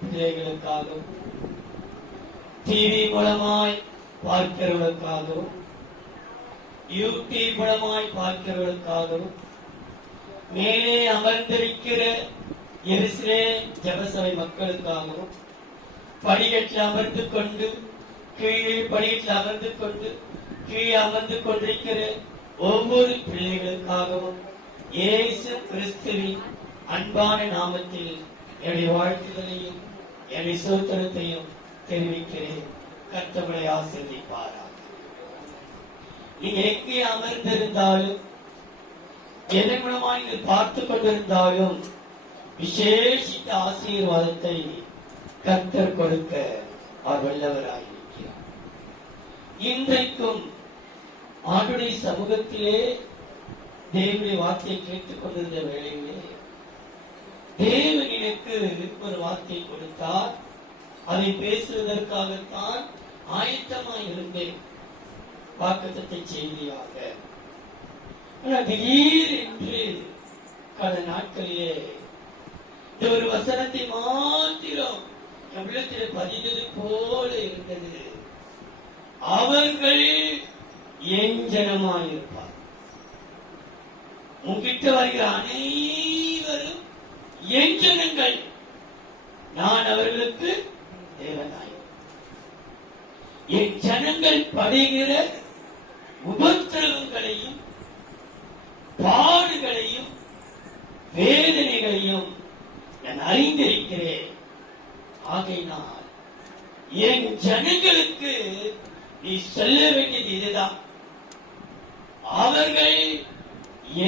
பிள்ளைகளுக்காகவும் TV மூலமாய் பார்க்கிறவர்களுக்காகவும் YouTube மூலமாய் பார்க்கிறவர்களுக்காகவும் மேலே அமர்ந்திருக்கிற எருசலேம் ஜெபசபை மக்களுக்காகவும் படிக்கட்டில் அமர்ந்து கொண்டு கீழே படிக்கட்டில் அமர்ந்து கொண்டு கீழே அமர்ந்து கொண்டிருக்கிற ஒவ்வொரு பிள்ளைகளுக்காகவும் இயேசு கிறிஸ்துவின் அன்பான நாமத்தில் என்னுடைய வாழ்த்துதலையும் என்னுடைய சோத்திரத்தையும் தெரிவிக்கிறேன். கர்த்தரை ஆசீர்வதிப்பாராக. நீங்க எங்கே அமர்ந்திருந்தாலும் எதன் மூலமாக நீங்கள் பார்த்து கொண்டிருந்தாலும் விசேஷித்த ஆசீர்வாதத்தை கர்த்தர் கொடுக்க அவர் வல்லவராயிருக்கிறார். இன்றைக்கும் ஆண்டுடைய சமூகத்திலே தேவனுடைய வார்த்தையை கேட்டுக் கொண்டிருந்த வேளையிலே தேவன் எனக்கு ஒரு வார்த்தை கொடுத்தார். அதை பேசுவதற்காகத்தான் ஆயத்தமாய் இருந்தேன் வாக்குத்தத்த செய்தியாக. திடீரென்று கடந்த நாட்களிலே ஒரு வசனத்தை மாத்திரம் உள்ளத்தில் பதிந்தது போல இருந்தது. அவர்கள் என் ஜனமாயிருப்பார். உங்கிட்ட வருகிற அனைவரும் என் ஜனங்கள், நான் அவர்களுக்கு தேவனாய். என் ஜனங்கள் படுகிற உபத்திரவங்களையும் பாடுகளையும் வேதனைகளையும் நான் அறிந்திருக்கிறேன். ஆகையினால் என் ஜனங்களுக்கு நீ சொல்ல வேண்டியது இதுதான், அவர்கள்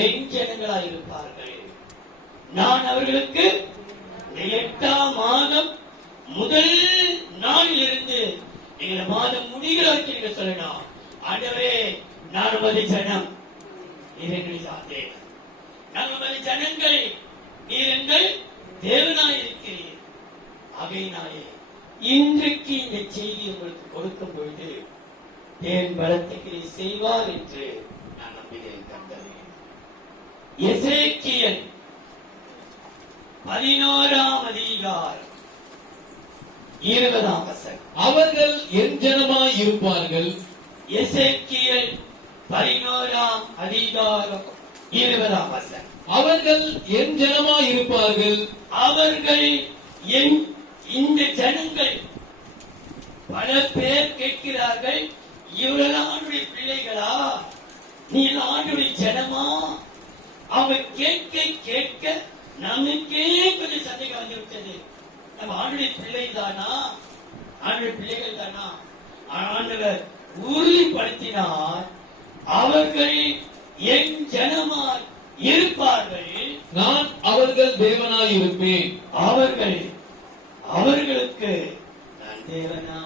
என் ஜனங்களாயிருப்பார்கள். நான் அவர்களுக்கு 8ஆம் மாதம் முதல் நாளில் இருந்து எங்களை மாதம் முடிகிற வரைக்கும் நீங்க சொல்லணும், ஆண்டவரே நான் உமது ஜனம், நீர் எங்கள் தேவன், நாங்கள் உமது ஜனங்கள், நீர் எங்கள் தேவனாயிருக்கிறீர். ஆகையினாலே இன்றைக்கு இந்த செய்தி உங்களுக்கு கொடுக்கும் பொழுது தேவன் பலத்தை செய்வார் என்று நான் நம்புகிறேன். கர்த்தரே, எசேக்கியேல் 11ஆம் அதிகாரம் 20ஆம் வசனம். அவர்கள் என் ஜனமாய் இருப்பார்கள். எசேக்கியேல் 11ஆம் அதிகாரம் 20ஆம் வசனம். அவர்கள் என் ஜனமாய் இருப்பார்கள். அவர்கள் இந்த ஜனங்கள். பல பேர் கேட்கிறார்கள், இவர்கள் ஆண்டுடைய பிள்ளைகளா, நீ ஆண்டுடைய ஜனமா? அவங்க கேட்க கேட்க நமக்கே கொஞ்சம் சந்தேகம் வந்து விட்டது. நம்ம ஆண்டுடைய பிள்ளை தானா, ஆண்டுடைய பிள்ளைகள் தானா? ஆண்டவர் உறுதிப்படுத்தினார், அவர்கள் என் ஜனமாய் இருப்பார்கள், நான் அவர்கள் தேவனாய் இருப்பேன். அவர்களுக்கு நான் தேவனா.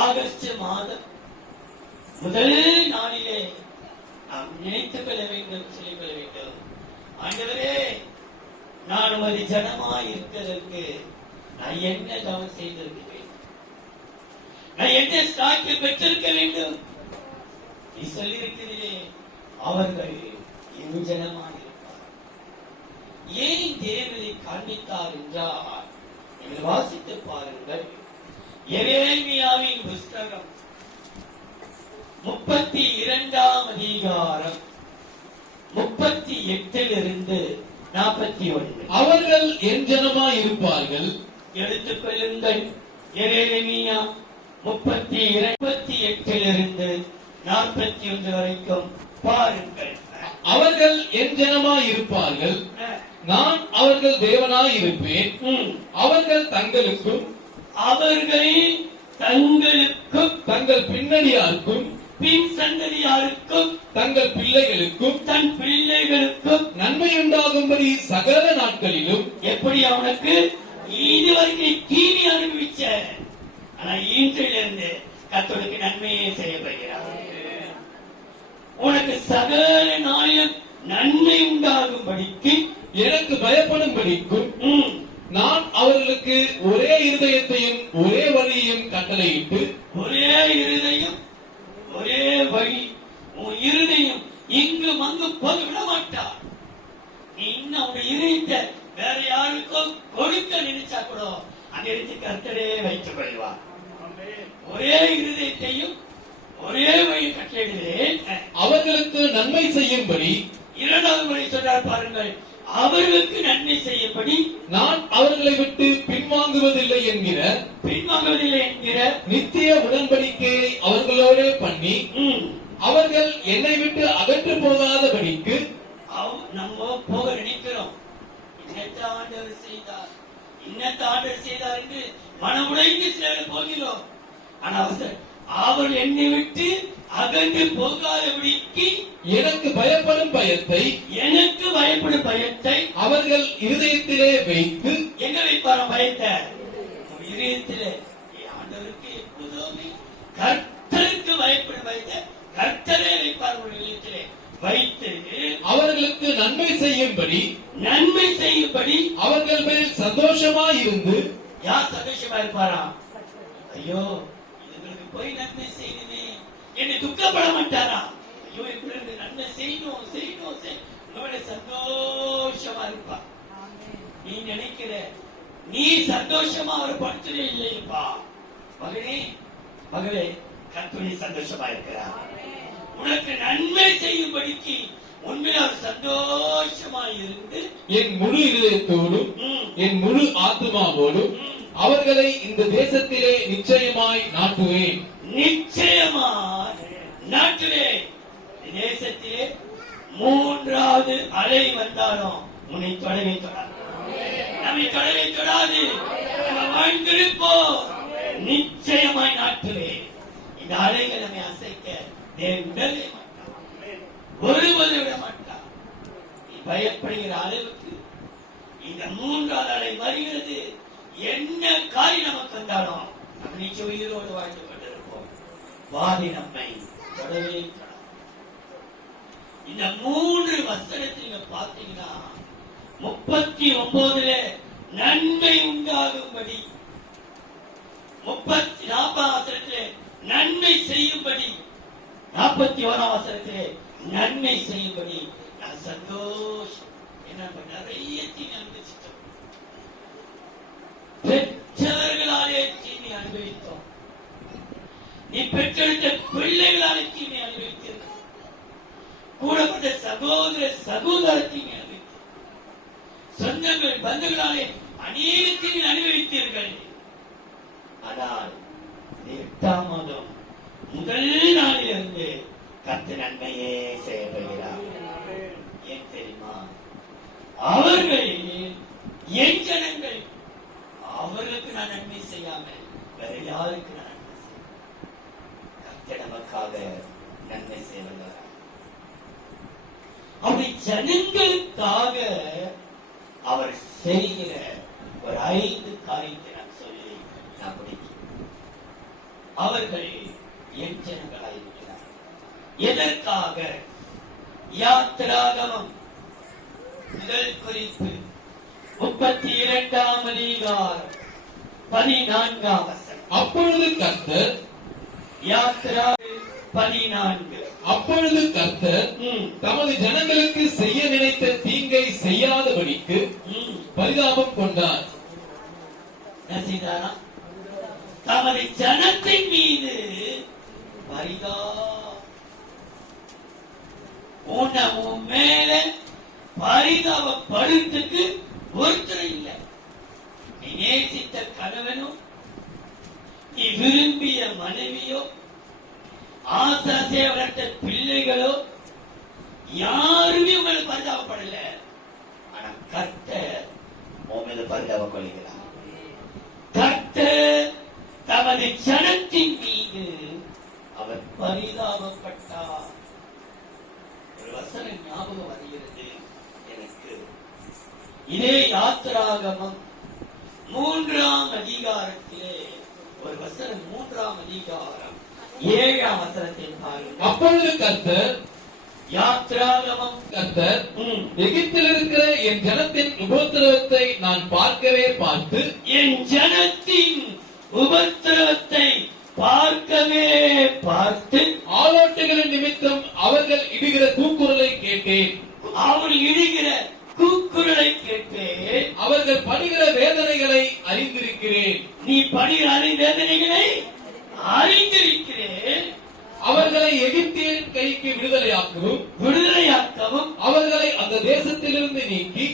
ஆகஸ்ட் மாதம் முதல் நாளிலே நாம் நினைத்துக் கொள்ள வேண்டும், சொல்லிக் கொள்ள வேண்டும், ஆண்டவரே நான் உமது ஜனமாய் இருக்கிறதற்கு நான் என்ன தவறு செய்திருக்க வேண்டும், நான் என்ன சாட்சி பெற்றிருக்க வேண்டும். நீ சொல்லியிருக்கிறீரே, அவர்கள் என் ஜனமாய் இருப்பார். ஏன் தேவனை காண்பித்தார் என்றால், நீங்கள் வாசித்து பாருங்கள். எரேமியாவின் புஸ்தகம் 32ஆம் அதிகாரம் 38 41. அவர்கள் என் ஜனமாய் இருப்பார்கள். எடுத்துக் கொள்ளுங்கள். எரேமியா 38 41 வரைக்கும் பாருங்கள். அவர்கள் என் ஜனமாய் இருப்பார்கள், நான் அவர்கள் தேவனாய் இருப்பேன். அவர்கள் தங்களுக்கும் தங்கள் பின்னணியாருக்கும் பின் சந்ததியாருக்கும் தங்கள் பிள்ளைகளுக்கும் தன் பிள்ளைகளுக்கும் நன்மையுண்டாகும்படி சகல நாட்களிலும். எப்படி அவனுக்கு இதுவரைக்கும் தீனி அனுபவிச்ச, ஆனா இன்றிலிருந்து கர்த்தருக்கு நன்மையே செய்யப்படுகிறார். உனக்கு சகல நாளிலும் நன்மை உண்டாகும்படிக்கு, எனக்கு பயப்படும்படிக்கும் நான் அவர்களுக்கு ஒரே இருதயத்தையும் ஒரே வழியையும் கட்டளையிட்டு. ஒரே இருதயம் ஒரே வழி. உன் இருதயம் இங்கு அங்கு போக விட மாட்டார். நீ இன்னும் உன் இருதயத்தை வேற யாருக்கோ அங்கிருந்து கர்த்தரே வைத்துக் கொள்வார். ஒரே இருதயத்தையும் ஒரே வழி கட்டளையிடுகிறேன். அவர்களுக்கு நன்மை செய்யும்படி இரண்டாவது முறை சொல்றார் பாருங்கள், அவர்களுக்கு நன்மை செய்யப்படி நான் அவர்களை விட்டு பின்வாங்குவதில்லை என்கிற பின்வாங்குவதில்லை என்கிற நித்திய உடன்படிக்கையை அவர்களோடே பண்ணி அவர்கள் என்னை விட்டு அகன்று போகாதபடிக்கு நம்ம போக நினைக்கிறோம். இன்னத்த ஆண்டவர் செய்தார், இன்னத்த ஆண்டவர் செய்தார் என்று மனமுடைந்து சிலர் போகிறோம். ஆனால் அவர்கள் என்னை விட்டு அகன்று போகாதபடிக்கு எனக்கு பயப்படும் பயத்தை அவர்கள் இருதயத்திலே வைத்து எங்க வைப்பாராம் பயத்தை? இதயத்திலே. ஆண்டவருக்கு எப்போதுமே கர்த்தருக்கு பயப்படும் பயத்தை கர்த்தரே வைப்பார். ஒரு இதயத்திலே வைத்து அவர்களுக்கு நன்மை செய்யும்படி அவர்கள் மேல் சந்தோஷமாயிருந்து. யார் சந்தோஷமா இருப்பாரா? ஐயோ இதுங்களுக்கு போய் நன்மை செய்யணுமே என்னை துக்கப்பட மாட்டாரா? ஐயோ இப்படி நன்மை செய்யணும் சந்தோஷமா இருப்பா. நீ நினைக்கிற நீ சந்தோஷமா அவர் படுத்தவே இல்லைப்பா. மகளே கர்த்தரே சந்தோஷமா இருக்கிறார். உனக்கு நன்மை செய்யும்படிக்கு உண்மையில் அவர் சந்தோஷமா இருந்து என் முழு இதயத்தோடும் என் முழு ஆத்மாவோடும் அவர்களை இந்த தேசத்திலே நிச்சயமாய் நாட்டுவேன். தேசத்திலே மூன்றாவது அலை வந்தாலும் உன்னை தொடவே தொடாது, நம்மை தொடவே தொடாது. நம்ம வாழ்ந்திருப்போம். நிச்சயமாய் நாட்டுவேன். இந்த அலைகள் நம்மை அசைக்க விடவே மாட்டான், ஒருவரை விட மாட்டான். நீ பயப்படுகிற அளவுக்கு இந்த மூன்றாவது அலை வருகிறது. என்ன காரியம் நமக்கு வந்தாலும் நம்ம நிச்சயம் உயிரோடு வாழ்ந்து கொண்டிருப்போம். வாதி நம்மை தொடவே தொடாது. இந்த 3 வசனத்தில் நீங்க பார்த்தீங்கன்னா 39 நன்மை உண்டாகும்படி, 40 வசனத்திலே நன்மை செய்யும்படி, 41 வசனத்திலே நன்மை செய்யும்படி. நான் சந்தோஷம். என்ன நிறைய தீமை அனுபவிச்சிட்டோம். பெற்றவர்களாலே தீமை அனுபவித்தோம். நீ பெற்றெடுத்த பிள்ளைகளாலே தீமை அனுபவித்தீர்கள். கூடப்பட்ட சகோதரத்தையும் அனுபவித்தீர்கள். சொந்தங்கள் பந்துகளாலே அநேகத்தையும் அனுபவித்தீர்கள். ஆனால் 8ஆம் மாதம் முதல் நாளிலிருந்து கர்த்தர் நன்மையே செய்யப்படுகிறார். ஏன் தெரியுமா? அவர்கள் என் ஜனங்கள், அவர்களுக்கு நான் நன்மை செய்யாமல் வேற யாருக்கு நான் நன்மை செய்ய? கர்த்தர் நமக்காக நன்மை செய்வதாக. அப்படி ஜனங்களுக்காக அவர் செய்கிற ஒரு 5 காரியத்தை நான் சொல்லி நான் முடிக்கிறேன். அவர்கள் என் ஜனங்களாயிருக்கிறார். எதற்காக? யாத்திராகமம் முதல் குறிப்பு 32ஆம் அதிகாரம் 14ஆம் வசனம். அப்பொழுது கர்த்தர், யாத்திரா 14. அப்பொழுது கர்த்தர் தமது ஜனங்களுக்கு செய்ய நினைத்த தீங்கை செய்யாதபடிக்கு பரிதாபம் கொண்டார். என்ன செய்தாரா? தமது ஜனத்தின் மீது உன் மேல பரிதாபப்படுத்துக்கு ஒருத்தர் இல்லை. நீ நேசித்த கணவனோ, நீ விரும்பிய மனைவியோ, ஆசாசைய வளர்த்த பிள்ளைகளோ யாருமே உங்களை பரிதாபப்படல. ஆனா கர்த்தர் உன் மீது பரிதாபம் கொள்கிறார். கர்த்தர் தமது ஜனத்தின் மீது அவர் பரிதாபப்பட்டார். ஒரு வசனம் ஞாபகம் வருகிறது எனக்கு. இதே யாத்திராகமம் 3ஆம் அதிகாரத்திலே ஒரு வசனம், 3ஆம் அதிகாரம் 7ஆம் வசனத்தை பாருங்கள். அப்பொழுது கர்த்தர், யாத்திராகமம் கர்த்தர் எகிப்தில் இருக்கிற என் ஜனத்தின் உபத்திரவத்தை நான் பார்க்கவே பார்த்து, என் ஜனத்தின் உபத்திரவத்தை பார்க்கவே பார்த்து, ஆலோட்டுகளின் நிமித்தம் அவர்கள் இடுகிற கூக்குரலை கேட்டேன். அவர் இடுகிற கூக்குரலை கேட்டேன். அவர்கள் படுகிற வேதனைகளை அறிந்திருக்கிறேன். நீ படுகிற வேதனைகளை அறிந்திருக்கிறேன். அவர்களை எகிப்தியரின் கைக்கு விடுதலையாக்கவும் அவர்களை அந்த தேசத்திலிருந்து நீக்கி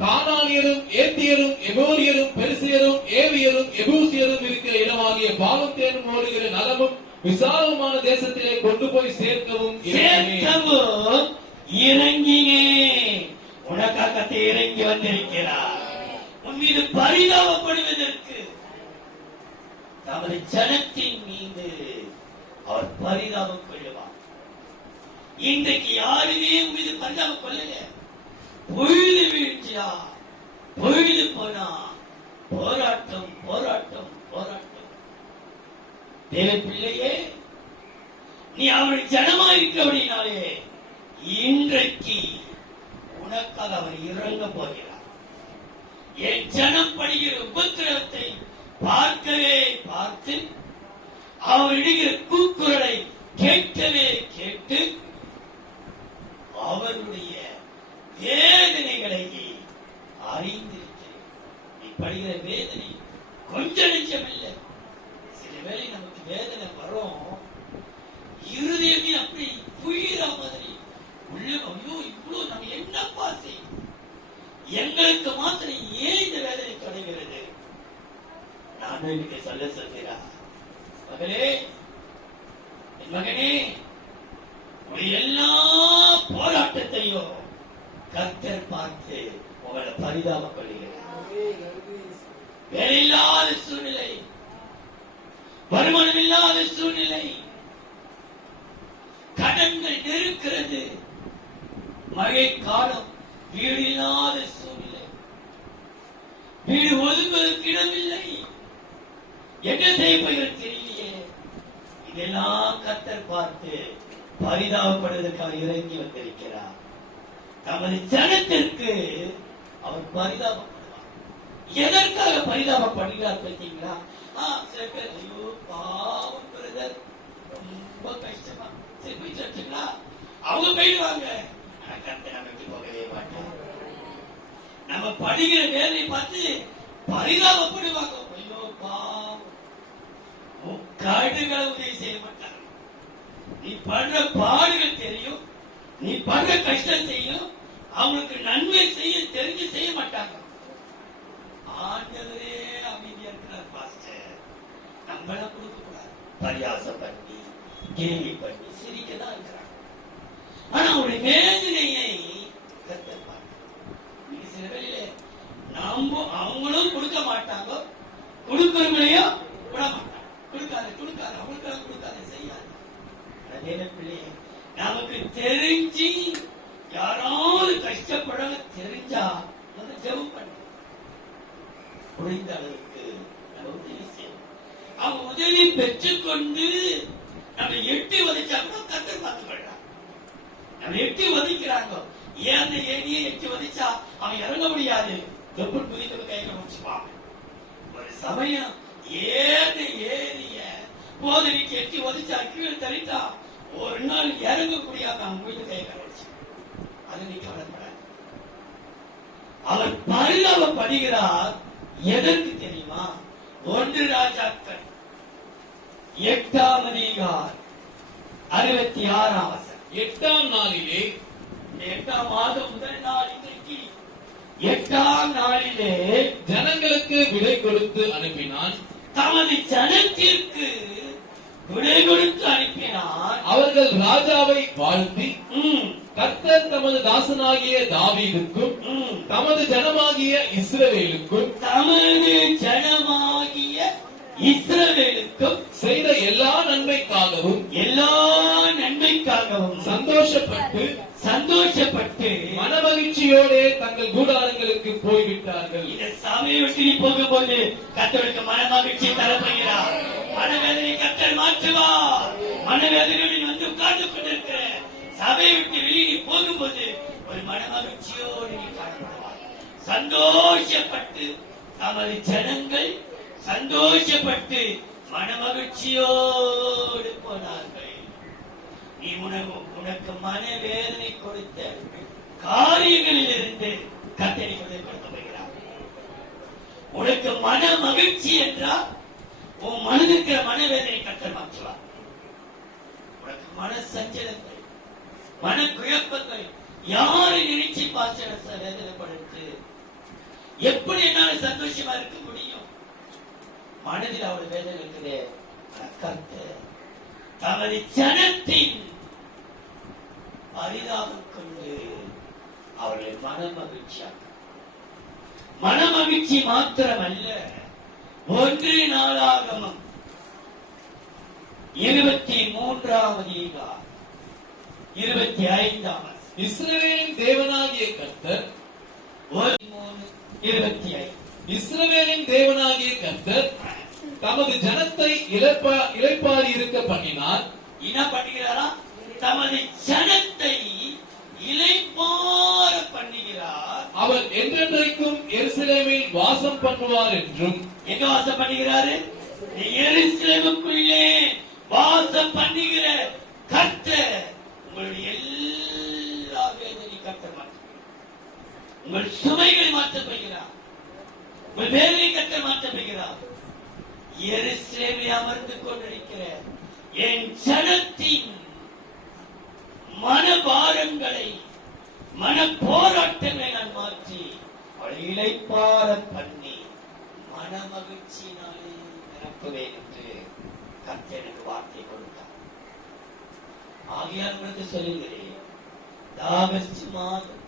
கானானியரும் ஏத்தியரும் எமோரியரும் பெருசியரும் ஏவியரும் எபூசியரும் இருக்கிற இடமாகிய பாலும் தேனும் ஓடுகிற நலமும் விசாலமான தேசத்திலே கொண்டு போய் சேர்க்கவும் இறங்கினே. உனக்காக இறங்கி வந்திருக்கிறார். உன் மீது பரிதாபப்படுவதற்கு தமது ஜனத்தின் மீது அவர் பரிதாபம் கொள்ளுவார். இன்றைக்கு யாருமே உன் மீது பரிதாபம் கொள்ளல. பொழுது வீழ்ச்சியா, பொழுது போனா போராட்டம் போராட்டம் போராட்டம். தேவ பிள்ளையே, நீ அவருடைய ஜனமா இருக்கிறபடினாலே இன்றைக்கு உனக்காக அவர் இறங்க போகிறார். என் ஜனம் படுகிற உபத்திரவத்தை பார்க்கவே பார்த்து அவர் இடுகிற கூக்குரலை கேட்கவே கேட்டு அவருடைய வேதனைகளை அறிந்திருக்கிறேன். நீ படுகிற வேதனை கொஞ்சம் நிச்சயமில்லை. சில வேளை நமக்கு வேதனை வரும், இருதயமே அப்படி புயிற மாதிரி உள்ள, ஐயோ இவ்வளவு நம்ம என்னப்பா செய்யும், எங்களுக்கு மாத்திரம் ஏன் இந்த வேதனை தொடர்கிறது? நான் இன்னைக்கு சொல்கிறா, மகளே, என் மகனே, உடைய எல்லா போராட்டத்தையும் கர்த்தர் பார்த்து உங்களை பரிதாபம் கொள்கிறார். வேலையில்லாத சூழ்நிலை, வருமானம் இல்லாத சூழ்நிலை, கடன்கள் நெருக்கிறது, மழை காலம், வீடு இல்லாத சூழ்நிலை, வீடு ஒதுங்குவதற்கு இடமில்லை, என்ன செய்ய போகிறது தெரியலையே. இதெல்லாம் கர்த்தர் பார்த்து பரிதாபப்படுவதற்காக இறங்கி வந்திருக்கிறார். தமது ஜனத்திற்கு அவர் பரிதாபப்படுவார். எதற்காக பரிதாபப்படுகிறார் பார்த்தீங்களா? சில பேர், ஐயோ பாவம் பிரதர், ரொம்ப கஷ்டமா, சரி போயிட்டு வச்சுங்களா, அவங்க போயிடுவாங்க. கர்த்தர் நமக்கு போகவே மாட்டோம். நம்ம படுகிற வேலை பார்த்து பரிதாபப்படுவாங்க. ஐயோ பாவம், கடுகளை உதவி செய்ய மாட்டாங்க. நீ படுற பாடுகள் தெரியும், நீ படுற கஷ்டம் செய்யும், அவங்களுக்கு நன்மை செய்ய தெரிஞ்சு செய்ய மாட்டாங்க. ஆண்டவரே அமைதியா இருக்கிறார் பாஸ்டர், நம்மள கொடுக்க கூடாது, பரியாசம் பண்ணி கேலி பண்ணி சிரிக்கதான் இருக்கிறாங்க. ஆனா அவருடைய வேதனையை கர்த்தர் பார்க்கிறார். சில வேளையில நாம அவங்களும் கொடுக்க மாட்டாங்க, கொடுக்கிறவங்களையும் விட மாட்டாங்க. கொடுக்காத கொடுக்காத, அவங்களுக்காக கொடுக்காத, செய்யாது. நமக்கு தெரிஞ்சு யாராவது கஷ்டப்பட தெரிஞ்சா நம்ம ஜெபம் பண்ண முடிந்த அளவுக்கு நம்ம உதவி செய்யணும். அவங்க உதவி பெற்றுக்கொண்டு நம்ம எட்டி உதைச்சா கூட கர்த்தர் பார்த்து கொள்றாங்க. நம்ம எட்டி உதைக்கிறாங்க, ஏன் ஏனியே எட்டி உதைச்சா அவன் இறங்க முடியாது, தொப்புள் புதித்து கையில முடிச்சுப்பாங்க. ஒரு சமயம் ஏறிய போதனைக்கு எட்டி உதைச்சா கீழே தள்ளிட்டா ஒரு நாள் இறங்க முடியாம அவங்க வீட்டு கை கழிச்சு. அது நீ கவலைப்படாது. அவர் பரிதாபப்படுகிறார். எதற்கு தெரியுமா? 1 ராஜாக்கள் 8ஆம் அதிகாரம் 66ஆம் வசனம். 8ஆம் நாளிலே, 8ஆம் மாதம் முதல் நாள் இன்றைக்கு 8ஆம் நாளிலே ஜனங்களுக்கு விடை கொடுத்து அனுப்பினான். தமது ஜனத்திற்கு விடை கொடுத்து அனுப்பினார். அவர்கள் ராஜாவை வாழ்த்தி, கர்த்தர் தமது தாசனாகிய தாவீதுக்கும் தமது ஜனமாகிய இஸ்ரவேலுக்கும் செய்த எல்லா நன்மைக்காகவும் சந்தோஷப்பட்டு மனமகிழ்ச்சியோட தங்கள் கூடாரங்களுக்கு போய்விட்டார்கள். இந்த சபையை விட்டு நீ போகும்போது கர்த்தருக்கு மனமகிழ்ச்சி தரப்படுகிறார். மனவேதனை கர்த்தர் மாற்றுவார். மனவேதனையுடன் வந்து உட்கார்ந்து கொண்டிருக்கிற சபையை விட்டு வெளியே போகும்போது ஒரு மனமகிழ்ச்சியோடு நீ காணப்படுவார். சந்தோஷப்பட்டு நமது ஜனங்கள் சந்தோஷப்பட்டு மனமகிழ்ச்சியோடு போனார்கள். நீ உனக்கு மனவேதனை கொடுத்த காரியங்களில் இருந்து கர்த்தர் கொடுக்க போகிறார். உனக்கு மன மகிழ்ச்சி என்றால் உன் மனதில் இருக்கிற மனவேதனை கர்த்தர் மாற்றுவார். உனக்கு மன சஞ்சலங்கள், மன குழப்பங்கள், யாரை நினைச்சு பாச வேதனைப்படுத்து, எப்படி என்னால சந்தோஷமா இருக்க முடியும்? மனதில் அவள் வேதனை இருக்குது. கர்த்தர் தமது ஜனத்தின் பரிதாபம் கொண்டு அவர்களை மனமகிழ்ச்சியாக, மனமகிழ்ச்சி மாத்திரமல்ல, 1 நாளாகமம் 23 25 இஸ்ரவேலின் தேவனாகிய கர்த்தர் 25 இஸ்ரவேலின் தேவனாகிய கர்த்தர் தமது ஜனத்தை இளைப்பாறி இருக்க பண்ணினார். என்ன பண்ணுகிறாரா? தமது ஜனத்தை இளைப்பாற பண்ணுகிறார். அவர் என்றென்றைக்கும் எருசலேமில் வாசம் பண்ணுவார் என்றும். எங்க வாசம் பண்ணுகிறாரு? எருசலேமுக்குள்ளே வாசம் பண்ணுகிற கர்த்தர் உங்களுடைய எல்லா வேதனை கர்த்தர் மாற்ற, உங்கள் சுமைகளை மாற்ற போகிறார், உங்கள் வேதனை கர்த்தர் மாற்ற போகிறார். எருசலேமில் அமர்ந்து கொண்டிருக்கிற என் ஜனத்தின் மனபாரங்களை, மன போராட்டங்களை நான் மாற்றி அவளை இளைப்பாற பண்ணி மன மகிழ்ச்சியினாலே நிரப்புவேன் என்று கர்த்தர் எனக்கு வார்த்தை கொடுத்தார். ஆகையால் உங்களுக்கு சொல்லுகிறேன், ஆகஸ்ட் மாதம்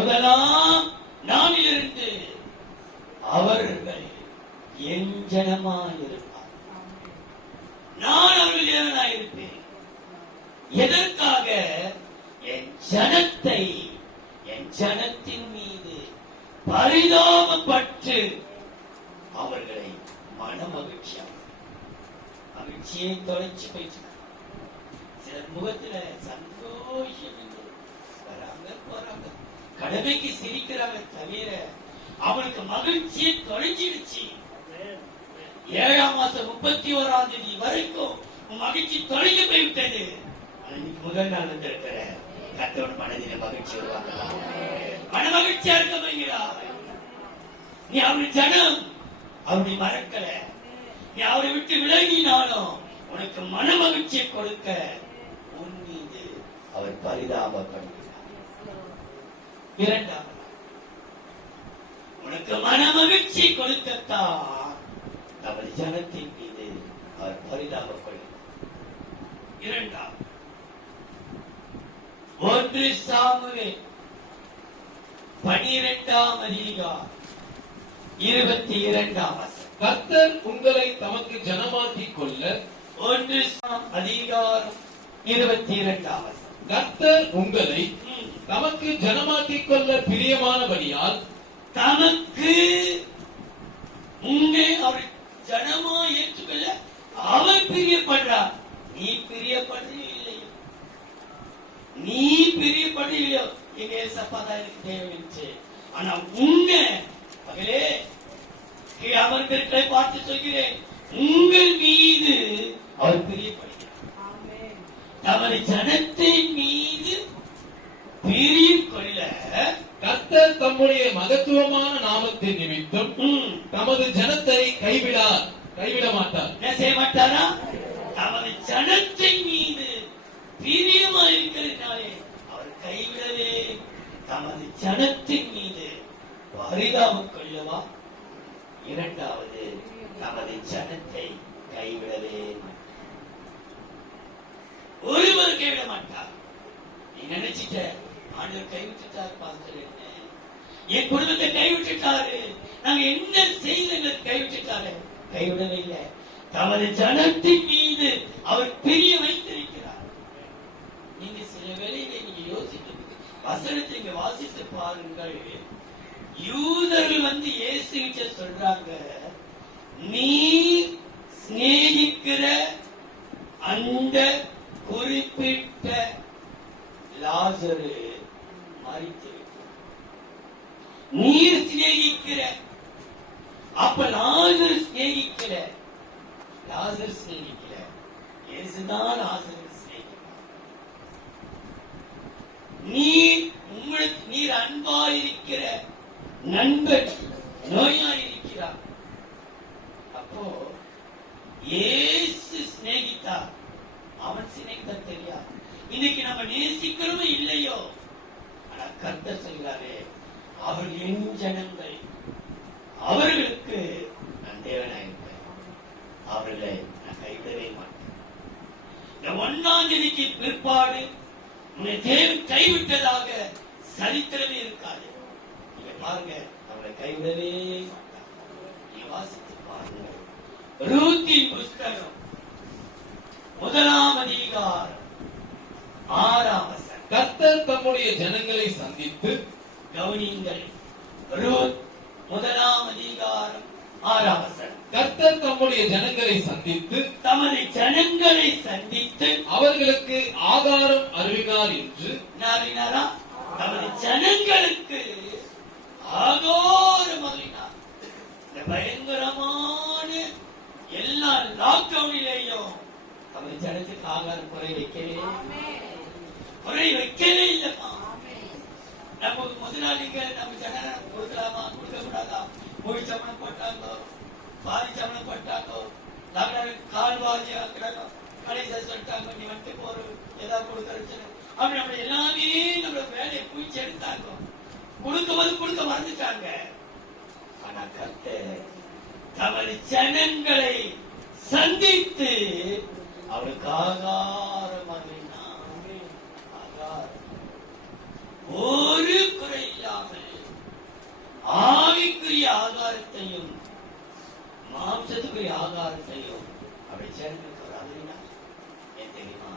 1ஆம் நாளிலிருந்து அவர்கள் என் ஜனமாயிருப்பார், நான் அவர்கள் தேவனாயிருப்பேன். எதற்காக? என் ஜனத்தை, என் ஜனத்தின் மீது பரிதாபப்பட்டு அவர்களை மனமகிழ்ச்சியாக, மகிழ்ச்சியை தொலைச்சு போயிட்டு சில முகத்துல சந்தோஷம் இல்லை, வராங்க போறாங்க, கடமைக்கு சிரிக்கிறாங்க தவிர அவனுக்கு மகிழ்ச்சியை தொலைஞ்சிடுச்சு. 7ஆம் மாசம் 31ஆம் தேதி வரைக்கும் மகிழ்ச்சி தொலைந்து போய்விட்டது. முதல் நாள் வந்திருக்கிற கர்த்தரோட மனதில மகிழ்ச்சி உருவாக்கலாம், மன மகிழ்ச்சியா இருக்க போகிறார். நீ அவருடைய ஜனம், அவருடைய மறக்கல, நீ அவரை விட்டு விலகினாலும் உனக்கு மன மகிழ்ச்சியை கொடுக்க உன் மீது அவர் பரிதாபப்படுகிறார். 2ஆம் உனக்கு மன மகிழ்ச்சி கொடுக்கத்தான் அவருடைய ஜனத்தின் மீது அவர் பரிதாபப்படுகிறார். 2ஆம் 1 சாமுவேல் 12 22 கர்த்தர் உங்களை தமக்கு ஜனமாக்கிக் கொள்ள. 1 அதிகாரம் 22 கர்த்தர் உங்களை தமக்கு ஜனமாக்கிக் கொள்ள பிரியமானபடியால், தமக்கு உன்னை அவர் ஜனமா ஏற்றுக்கொள்ள அவர் பிரியப்படுறார். நீ பிரியப்படுறீ இல்லையோ, நீ பிரியப்படுறியோ, எங்க ஏசப்பாதான் எனக்கு தேவை. ஆனா உன்னை மகளே அமர்ந்திருக்களை பார்த்து சொல்கிறேன், உங்கள் மீது அவர் பிரியப்படுகிறார். தமது ஜனத்தின் மீது பிரியம் கொள்ள கர்த்தர் தம்முடைய மகத்துவமான நாமத்தின் நிமித்தம் தமது ஜனத்தை கைவிட மாட்டார். என்ன செய்ய மாட்டாரா? தமது ஜனத்தின் மீது பிரியமா இருக்கிறதுனாலே அவர் கைவிடவே, தமது ஜனத்தின் மீது பரிதாபம் கொள்ளவா. 2வது தமது ஜனத்தை கைவிடவே மாட்டார். ஒருவர் கைவிட மாட்டார். நீ நினைச்சிட்ட ஆண்டவர் கைவிட்டுட்டார், பாஸ்டர் என்ன என் குடும்பத்தை கைவிட்டுட்டாரு, நாங்க என்ன செய்த கைவிட்டுட்டாரு. கைவிடவே இல்லை. தமது ஜனத்தின் மீது அவர் பிரிய வைத்திருக்கிறார். நீங்க சில வேளையில நீங்க யோசிக்கிறது, வசனத்தை இங்க வாசித்து பாருங்கள். யூதர்கள் வந்து இயேசு கிட்ட சொல்றாங்க, நீ சிநேகிக்கிற அந்த குறிப்பிட்ட லாசரு மரித்து விட்டார். நீர் சிநேகிக்கிற, அப்ப லாசர் சிநேகிக்கிற, லாசர் சிநேகிக்கிற, இயேசுதான் லாசர் சிநேகிக்கிறார். நீர் அன்பாயிருக்கிற நண்பன் நோயாயிருக்கிறார். அவர்களுக்கு நான் தேவனாயிருப்பேன், அவர்களை நான் கைவிடவே மாட்டேன். இந்த 1ஆம் தேதிக்கு பிற்பாடு உன்னை தேவன் கைவிட்டதாக சரித்திரமே இருக்காது. நீங்க பாருங்க, அவர்களை கைவிடவே மாட்டார். நீங்க வாசித்து பாருங்க. ரூத்தின் புஸ்தகம் 1ஆம் அதிகாரம் 6ஆம் வசனம். கர்த்தர் தம்முடைய ஜனங்களை சந்தித்து, கவனியுங்கள், ரூத் 1ஆம் அதிகாரம் 6ஆம் வசனம். கர்த்தர் தம்முடைய ஜனங்களை சந்தித்து தமது ஜனங்களை சந்தித்து அவர்களுக்கு ஆகாரம் அருளினார் என்று. என்ன அறினாரா? தமது ஜனங்களுக்கு ஆகாரம் அருளினார். இந்த பயங்கரமான எல்லா லாக்டவுனிலேயும் தமது ஜனத்துக்கு ஆகாரம் குறை வைக்கவே இல்லைப்பா. நமக்கு முதலாளிங்க நம்ம ஜன கொடுக்கலாமா கொடுக்க கூடாதா, மொழி சம்பளம் போட்டாங்க, பாதி சம்பளம் போட்டாங்க, கால்வாதி ஆக்குறாங்க, கடைசியா சொல்லிட்டாங்க நீ வந்துட்டு போற ஏதாவது கொடுக்கறது அப்படி நம்ம எல்லாமே நம்மளோட வேலையை பூச்சி எடுத்தாங்க. கொடுக்கும்போது கொடுக்க மறந்துட்டாங்க. ஆனா கர்த்தர் தமது ஜனங்களை சந்தித்து அவளுக்கு ஆகாரம் அருளினார். ஆகாரம் ஒரு குறை இல்லாமல் ஆவிக்குரிய ஆகாரத்தையும் மாம்சத்துக்குரிய ஆகாரத்தையும் அப்படி ஜனங்களுக்கு அருளினார். ஏன் தெரியுமா?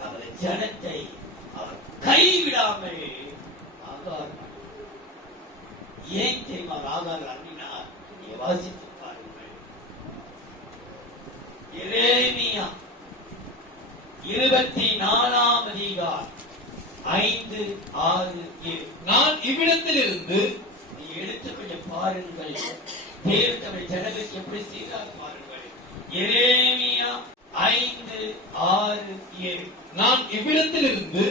தமது ஜனத்தை அவர் கைவிடாமல் ஆகாரம். ஏன் தெரியுமா ஆகாரம் அருளினார்? நீங்க வாசித்து பாருங்கள். எரேமியா 24ஆம் அதிகாரம் 5, 6, 7. நான் இவ்விடத்திலிருந்து. நீ எடுத்து கொஞ்சம் பாருங்கள். தேவன் தம்முடைய ஜனங்களுக்கு எப்படி செய்தார் பாருங்கள். எரேமியா 5, 6, 7. நான் இவ்விடத்திலிருந்து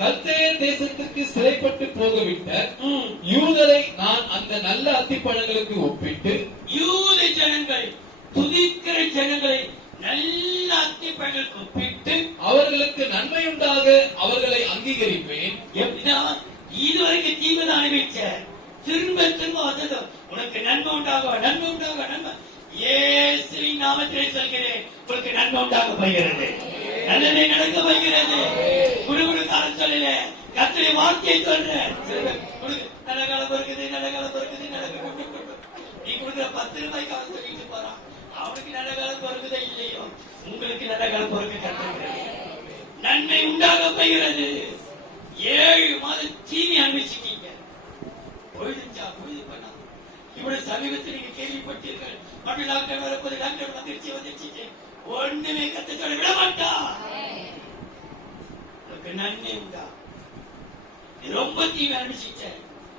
கல்தேய தேசத்துக்கு சிறைப்பட்டு போகவிட்ட யூதரை நான் அந்த நல்ல அத்திப்பழங்களுக்கு ஒப்பிட்டு, யூத ஜனங்கள் துதிக்கிற ஜனங்களை நல்ல அத்திப்பழங்களுக்கு ஒப்பிட்டு அவர்களுக்கு நன்மையுண்டாக அவர்களை அங்கீகரிப்பேன். எப்படின்னா இதுவரைக்கும் தீமைதான் அனுபவிச்ச, திரும்ப திரும்ப வந்தது உனக்கு நன்மை உண்டாக நன்மை உண்டாக நன்மை. இயேசுவின் நாமத்திலே சொல்கிறேன், உங்களுக்கு நன்மை உண்டாக போகிறது, நல்லதே நடக்க போகிறது. குடுகுடுக்காரன் சொல்லல, கர்த்தருடைய வார்த்தையை சொல்றேன். நல்ல காலம் இருக்குது, நல்ல காலம் இருக்குது, நல்ல நீ கொடுக்குற 10 ரூபாய்க்கு அவன் சொல்லிட்டு போறான். அவனுக்கு நல்ல காலம் பொறுக்குதே இல்லையோ, உங்களுக்கு நல்ல காலம் பொறுக்க கற்றுக்கிறது. நன்மை உண்டாக போகிறது. 7 மாதம் தீனி அனுபவிச்சிட்டீங்க. பொழுதுச்சா பொழுது பண்ணா இவ்வளவு சமீபத்தில் நீங்க கேள்விப்பட்டீர்கள். அப்படி லாக்டவுன் வரப்போது, லாக்டவுன் வந்துருச்சு ஒண்ணுமே கத்தோட விட மாட்டா. நன்மை உண்டா? நீ ரொம்ப தீமை அனுபவிச்சிட்ட,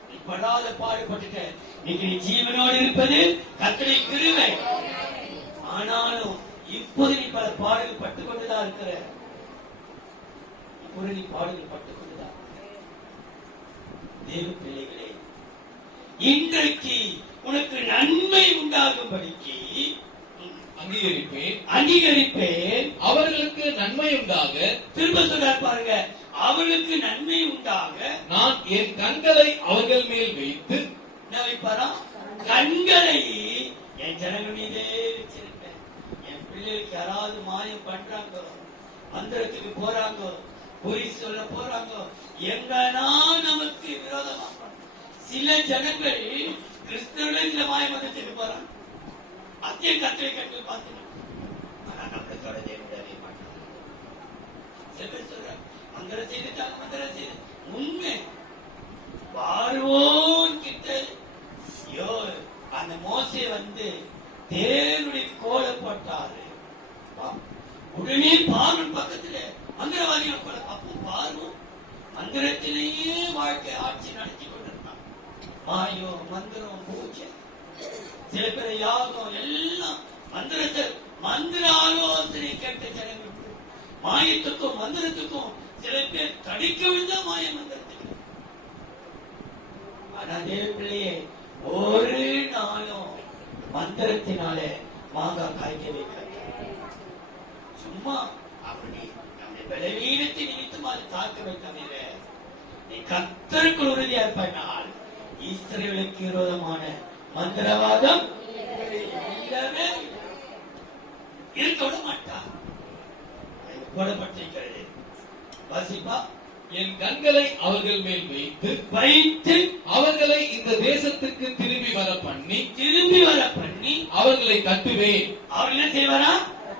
நீ படாத பாடுபட்டுட்ட. நீங்க நீ ஜீவனோடு இருப்பது கர்த்தருடைய கிருபை. ஆனாலும் இப்போது நீ பல பாடுகள் பட்டுக் கொண்டுதான் இருக்கிற. இப்போது நீ பாடுகள் பட்டுக் கொண்டுதான். தேவ பிள்ளைகளே, இன்றைக்கு உனக்கு நன்மை உண்டாகும்படிக்கு அங்கீகரிப்பேன். அவர்களுக்கு நன்மை உண்டாக. திரும்ப சொல்றார் பாருங்க, அவர்களுக்கு நன்மை உண்டாக நான் என் கண்களை அவர்கள் மேல் வைத்து. என்ன வைப்பாரா? கண்களை என் ஜனங்கள் மீதே வச்சிருப்பேன். என் பிள்ளைகளுக்கு யாராவது மாயம் பண்றாங்க, மந்திரத்துக்கு போறாங்க, பொய் சொல்ல போறாங்க, எங்கன்னா நமக்கு விரோதமா சில ஜனங்கள் கிறிஸ்தவர்களே சில மாய மதத்துக்கு போறாங்க. அத்திய கத்திரை கட்டு பார்த்துக்கணும். ஆனா நம்மளை தொடர்ந்தே விடவே மாட்டாங்க. சில பேர் சொல்றாங்க மந்திரம் செய்துட்டாங்க, மந்திரம் செய்து உண்மை பார்வோன் கிட்ட அந்த மோசே வந்து தேவனுடைய கோலை போட்டாரு. உடனே பார்வன் பக்கத்துல மந்திரவாதிகள் போல. அப்போ பார்வோன் மந்திரத்திலேயே வாழ்க்கை ஆட்சி நடத்தி கொண்டிருந்தான். மாயம், மந்திரம், பூஜை, சில பேர் யாகம் எல்லாம் மந்திர ஆலோசனை கேட்ட ஜனங்கள். மாயத்துக்கும் மந்திரத்துக்கும் சில பேர் தடிக்க விழுந்தா மாய மந்திரத்துக்கு. ஆனா தேவ பிள்ளையே, ஒரு நாளும் மந்திரத்தினாலே மாங்காய் காய்க்க வைக்காது. சும்மா அப்படி நம்முடைய பலவீனத்தை நிமித்தமா தாக்க வைக்காம நீ கர்த்தருக்குள் உறுதியா இருப்பாய். இஸ்ரவேலுக்கு விரோதமான மந்திரவாதம் இல்லவே இருக்க விட மாட்டார். போடப்பட்டிருக்கிறது. வாசிப்பா. என் கண்களை அவர்கள் மேல் வைத்து அவர்களை இந்த தேசத்துக்கு திரும்பி வர பண்ணி அவர்களை கட்டுவேன். அவர் என்ன செய்வாரா?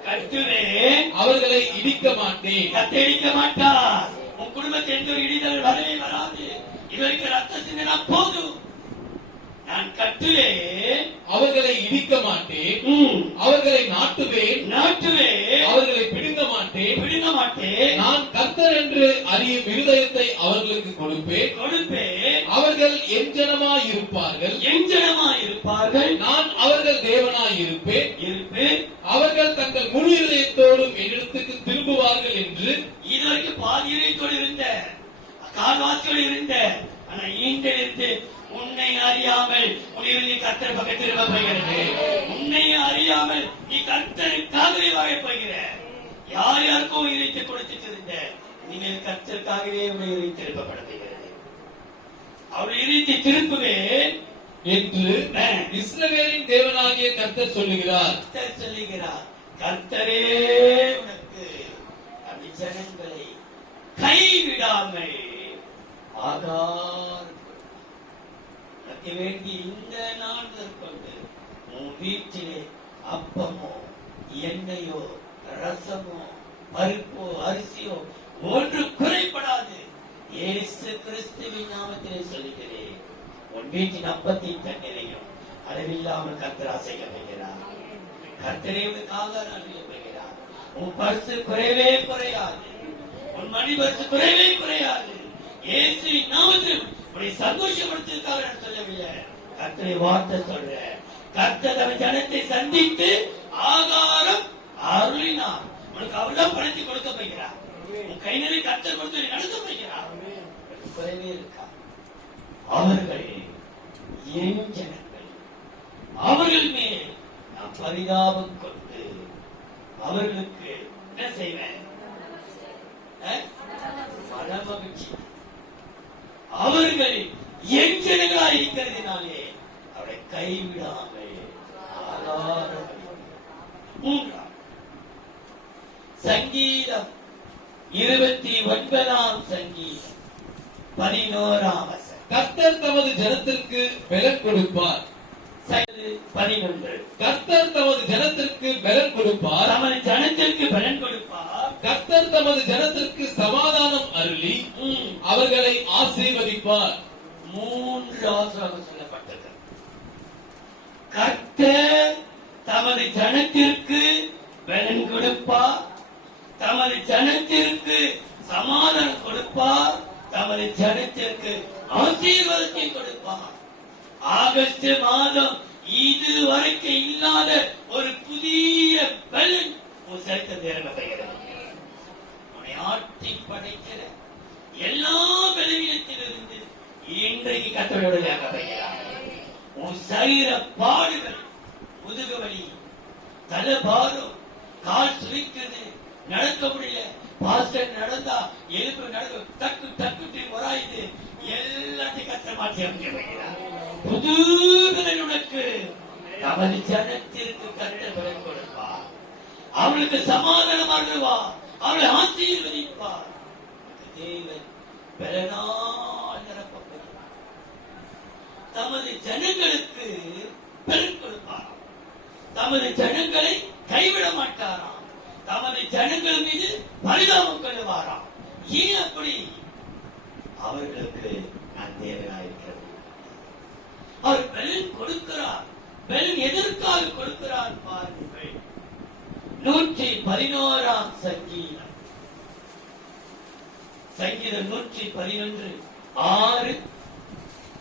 கட்டுவேன். அவர்களை இடிக்க மாட்டேன். இடிக்க மாட்டார். உன் குடும்பத்தை எந்த ஒரு இடிதல் வரவே வராது. இதுவரைக்கும் ரத்த சிந்தனா போதும். நான் கட்டுவேன். அவர்களை இடிக்க மாட்டேன். அவர்களை நாட்டுவேன். அவர்களை பிடுங்க மாட்டேன். நான் கர்த்தர் என்று அறியும் இருதயத்தை அவர்களுக்கு கொடுப்பேன். அவர்கள் என் ஜனமாய் இருப்பார்கள். நான் அவர்கள் தேவனாய் இருப்பேன். அவர்கள் தங்கள் முழு இருதயத்தோடும் என்னிடத்துக்கு திரும்புவார்கள் என்று. இதுவரைக்கும் பாதி இருதயத்தோடு இருந்த, கால்வாசியோடு இருந்த, ஆனா ஈண்டெடுத்து உன்னை அறியாமல் உன் கர்த்தர் பக்கம் திரும்ப போகிறது. உன்னை அறியாமல் நீ கர்த்தருக்காகவே வாழப் போகிற. யார் யாருக்கும் உயிரை கொடுத்துட்டு இருந்த, நீங்கள் கர்த்தருக்காகவே உடைய திருப்பப்படுத்துகிறது. அவருடைய இறைத்தை திருப்புவேன் என்று இஸ்ரவேலின் தேவனாகிய கர்த்தர் சொல்லுகிறார். கர்த்தரே உனக்கு அந்த ஜனங்களை கைவிடாமல் ஆகார் வேண்டி இந்த நாள் கொண்டு உன் வீட்டிலே அப்பமோ எண்ணெயோ ரசமோ பருப்போ அரிசியோ ஒன்று குறைபடாது. இயேசு கிறிஸ்துவின் நாமத்திலே சொல்லுகிறேன். உன் வீட்டின் அப்பத்தையும் தண்ணீரையும் அளவில்லாமல் கர்த்தர் அசைக்க வைக்கிறார். கர்த்தரே உனக்கு ஆகாரம் அளிக்க வைக்கிறார். உன் பரிசு குறையவே குறையாது. உன் மணி பரிசு குறையவே குறையாது. இயேசுவின் நாமத்தில் உன்னை சந்தோஷப்படுத்திருக்காக நான் சொல்லவில்லை. கர்த்தரை வார்த்தை சொல்ற. கர்த்தர் தன் ஜனத்தை சந்தித்து ஆகாரம் அருளினார். உனக்கு அவ்வளவு பணத்தை கொடுக்க போகிறார். உன் கை நிறைய கர்த்தர் கொடுத்து நடத்த போகிறார். குறைவே இருக்கா? அவர்கள் என் ஜனங்கள். அவர்கள் மேல் நான் பரிதாபம் கொண்டு அவர்களுக்கு என்ன செய்வேன்? மனமகிழ்ச்சி. அவர்கள் என் ஜனங்களாய் இருக்கிறதுனாலே அவரை கைவிடாமல் மூன்றாம் சங்கீதம் 29ஆம் சங்கீதம் 11ஆம் வசனம். கர்த்தர் தமது ஜனத்திற்கு பலன் கொடுப்பார். 11. கர்த்தர் தமது ஜனத்திற்கு பலன் கொடுப்பார். தமது ஜனத்திற்கு பலன் கொடுப்பார். கர்த்தர் தமது ஜனத்திற்கு சமாதானம் அருளி அவர்களை ஆசீர்வதிப்பார். 3 ஆசீர்வாதம் சொல்லப்பட்டது. கர்த்தர் தமது ஜனத்திற்கு பலன் கொடுப்பார். தமது ஜனத்திற்கு சமாதானம் கொடுப்பார். தமது ஜனத்திற்கு ஆசீர்வாதத்தை கொடுப்பார். ஆகஸ்ட் மாதம் இதுவரைக்கும் இல்லாத ஒரு புதிய பலன் உன் சரித்திரத்தை இறங்கப்படுகிறது. உன்னை ஆட்டி படைக்கிற எல்லா பலவீனத்திலிருந்து இன்றைக்கு கர்த்தரோடு இறங்கப்படுகிறார். உன் சரீர பாடுகள், முதுகு வலி, தலைபாரம், கால் சுழிக்கிறது, நடக்க முடியல, பாஸ்டர் நடந்தா எலும்பு நடக்க டக்கு டக்கு வராயுது, எல்லாத்தையும் கர்த்தர் மாற்றி அமைக்கிறார். புது பலன் உனக்கு தமது ஜனத்திற்கு கர்த்தர் பலன் கொடுப்பார். அவளுக்கு சமாதானம் அருள்வார். அவளை ஆசீர்வதிப்பார். தேவன் பலனால் நிரப்பப்படுவார். தமது ஜனங்களுக்கு பலன் கொடுப்பார். தமது ஜனங்களை கைவிட மாட்டாராம். தமது ஜனங்கள் மீது பரிதாபம் கொள்வாராம். ஏன் அப்படி? அவர்களுக்கு நான் தேவனாயிருக்கிறது. அவர் பலன் கொடுக்கிறார். பலன் எதற்காக கொடுக்கிறார் பாருங்கள். 111ஆம் சங்கீதம். சங்கீதம் 111 6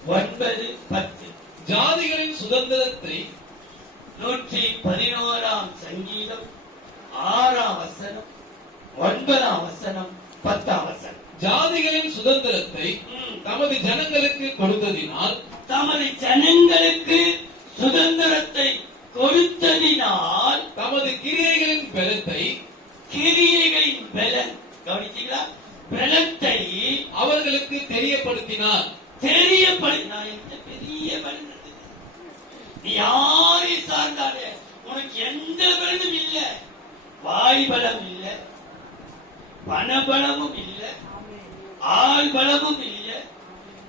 9 10. ஜாதிகளின் சுதந்திரத்தை 111ஆம் சங்கீதம் 6ஆம் வசனம் 9ஆம் வசனம் 10ஆம் வசனம். ஜாதிகளின் சுதந்திரத்தை தமது ஜனங்களுக்கு கொடுத்ததினால், தமது ஜனங்களுக்கு சுதந்திரத்தை கொடுத்ததினால், தமது கிரியைகளின் பலத்தை, கிரியைகளின் பலன் கவனித்தீங்களா? பலத்தை அவர்களுக்கு தெரியப்படுத்தினார். தெரியப்படுத்தினார். பெரிய பலன். உனக்கு எந்த பலனும் இல்ல, வாய் பலம் இல்ல, பணபலமும் இல்ல, ஆள் பலமும் இல்ல,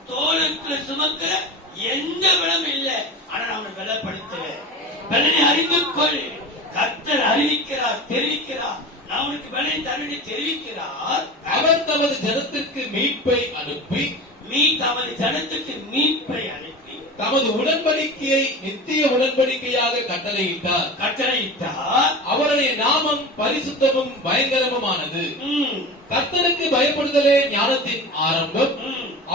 தோளுக்குள்ள சுமக்கிற எந்த பலமும் இல்ல. ஆனா நான் அவனை பலப்படுத்தல. பலனை அறிந்து கொள். கர்த்தர் அறிவிக்கிறார், தெரிவிக்கிறார். நான் உனக்கு பலனை தருணி தெரிவிக்கிறார். அவர் தமது ஜனத்திற்கு மீட்பை அனுப்பி தமது ஜனத்துக்கு மீட்பை அனுப்பி தமது உடன்படிக்கையை நித்திய உடன்படிக்கையாக கட்டளையிட்டார். அவருடைய நாமம் பரிசுத்தமும் பயங்கரமுமானது. கர்த்தருக்கு பயப்படுதலே ஞானத்தின் ஆரம்பம்.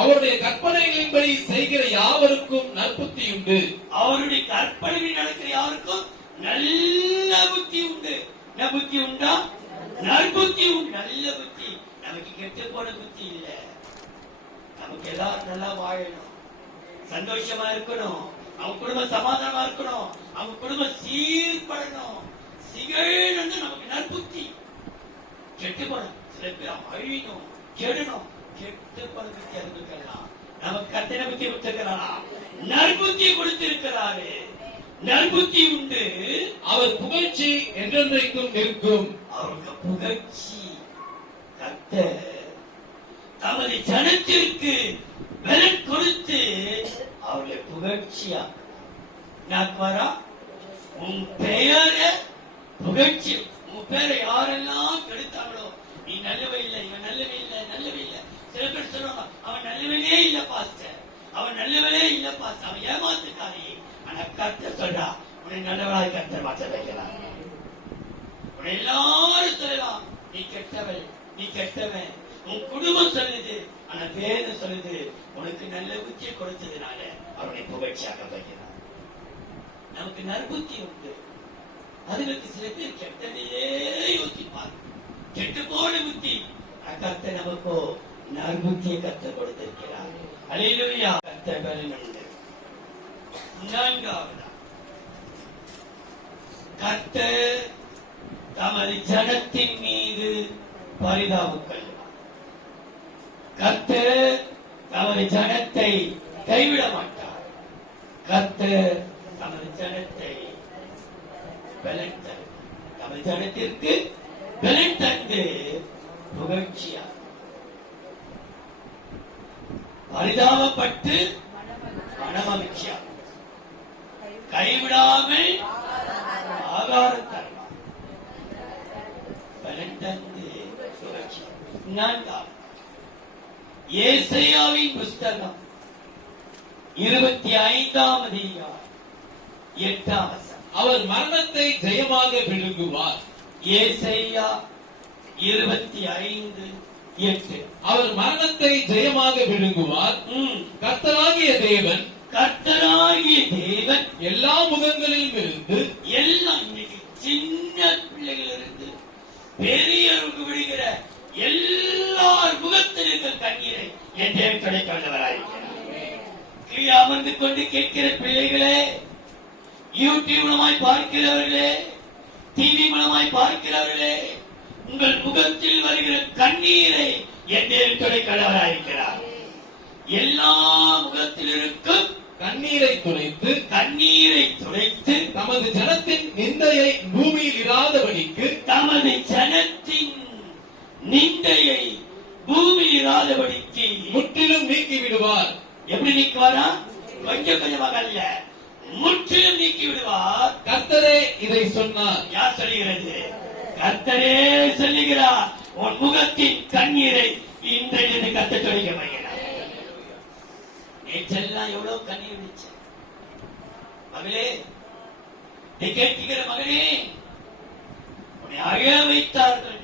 அவருடைய கற்பனைகளின்படி செய்கிற யாவருக்கும் நற்புத்தி உண்டு. அவருடைய கற்பனைகள் நடக்கிற யாருக்கும் நல்ல புத்தி உண்டு. புத்தி உண்டா? நற்புத்தி உண்டு. நல்ல புத்தி. நமக்கு கெட்டு போன புத்தி இல்ல. நமக்கு எல்லாரும் நல்லா வாழணும், சந்தோஷமா இருக்கணும், அவங்க குடும்பம் சமாதானமா இருக்கணும், அவங்க குடும்பம் சீர்படணும், சிகழணும். நமக்கு நற்புத்தி. கெட்டு போனோம், சில பேர் அழியணும், கெடணும். கெட்டு போன புத்தி அறிந்துக்கலாம். நமக்கு கர்த்தனை புத்தி கொடுத்திருக்கிறாரா? நற்புத்தியை கொடுத்திருக்கிறாரு. நற்புத்தி உண்டு. அவர் புகழ்ச்சி என்றென்றைக்கும் இருக்கும். அவருக்கு புகழ்ச்சி. கர்த்தர் தமது ஜனத்திற்கு பலன் கொடுத்து அவருடைய புகழ்ச்சியா உன் பெயரை புகழ்ச்சி. உன் பெயரை யாரெல்லாம் கெடுத்தாங்களோ, நீ நல்லவே இல்லை, இவன் நல்லவே இல்லை, நல்லவே இல்லை. சில பேர் சொல்லுவாங்க, அவன் நல்லவனே இல்ல பாஸ்டர், அவன் நல்லவனே இல்ல பாஸ்டர், அவன் ஏமாத்துக்காரி. ஆனா கர்த்தர் சொல்றா, உன்னை நல்லவனாய் கர்த்தர் மாற்ற வைக்கிறார். உன்னை எல்லாரும் சொல்லலாம், நீ கெட்டவள், நீ கெட்டவன். உன் குடும்பம் சொல்லுது, ஆனா வேதம் சொல்லுது, உனக்கு நல்ல புத்தியை கொடுத்ததுனால அவனை புகழ்ச்சியாக வைக்கிறார். நமக்கு நற்புத்தி உண்டு. அதுக்கு சில பேர் கெட்டதையே யோசிப்பார், கெட்டு போன புத்தி. கர்த்தர் நமக்கோ நற்புத்தியை கர்த்தர் கொடுத்திருக்கிறார். அல்லேலூயா. கர்த்தர் பலன் உண்டு. நான்காவதா, கர்த்தர் தமது ஜனத்தின் மீது பரிதாபம் கொள்வார். கர்த்தர் தமது ஜனத்தை கைவிட மாட்டார். கர்த்தர் தமது ஜனத்தை பலன் தரும். தமது ஜனத்திற்கு பலன் தந்து புகழ்ச்சியா பரிதாபப்பட்டு மனமகிழ்ச்சியா கைவிடாமல் ஆகாரம் தருவார். பலன் தந்து புகழ்ச்சி. நான்காவது, ஏசாயாவின் புஸ்தகம் 25ஆம் அதிகாரம் 8ஆம் வசனம். அவர் மரணத்தை ஜெயமாக விழுங்குவார். ஏசாயா 25:8. அவர் மரணத்தை ஜெயமாக விழுங்குவார். கர்த்தராகிய தேவன் எல்லா முகங்களிலும் இருந்து, எல்லாம் இன்னைக்கு சின்ன பிள்ளைகள் இருந்து பெரியவருக்கு விடுகிற எல்லார் முகத்தில் இருக்கிற கண்ணீரை என் தேவன் கிடைக்க வல்லவராயிருக்கிறார். கீழே அமர்ந்து கொண்டு கேட்கிற பிள்ளைகளே, யூடியூப் மூலமாய் பார்க்கிறவர்களே, டிவி மூலமாய் பார்க்கிறவர்களே, உங்கள் முகத்தில் வருகிற கண்ணீரை என் தேவன் கிடைக்க வல்லவராயிருக்கிறார். எல்லா முகத்தில் இருக்கும் கண்ணீரை துடைத்து தமது ஜனத்தின் நிந்தையை பூமியில் இராதபடிக்கு, தமது ஜனத்தின் நிந்தையை பூமியில் இராதபடிக்கு முற்றிலும் நீக்கி விடுவார். எப்படி நீக்குவாரா? கொஞ்சம் கொஞ்சமாக அல்ல, முற்றிலும் நீக்கி விடுவார். கர்த்தரே இதை சொன்னார். யார் சொல்லுகிறது? கர்த்தரே சொல்லுகிறார். உன் முகத்தின் கண்ணீரை இன்றைய கர்த்தர் துடைக்க வைக்கிறார். நேற்றெல்லாம் எவ்வளவு கண்ணீர் விடுச்ச மகளே, நீ கேட்கிற மகனே, உன்னை அழ வைத்தார்கள்,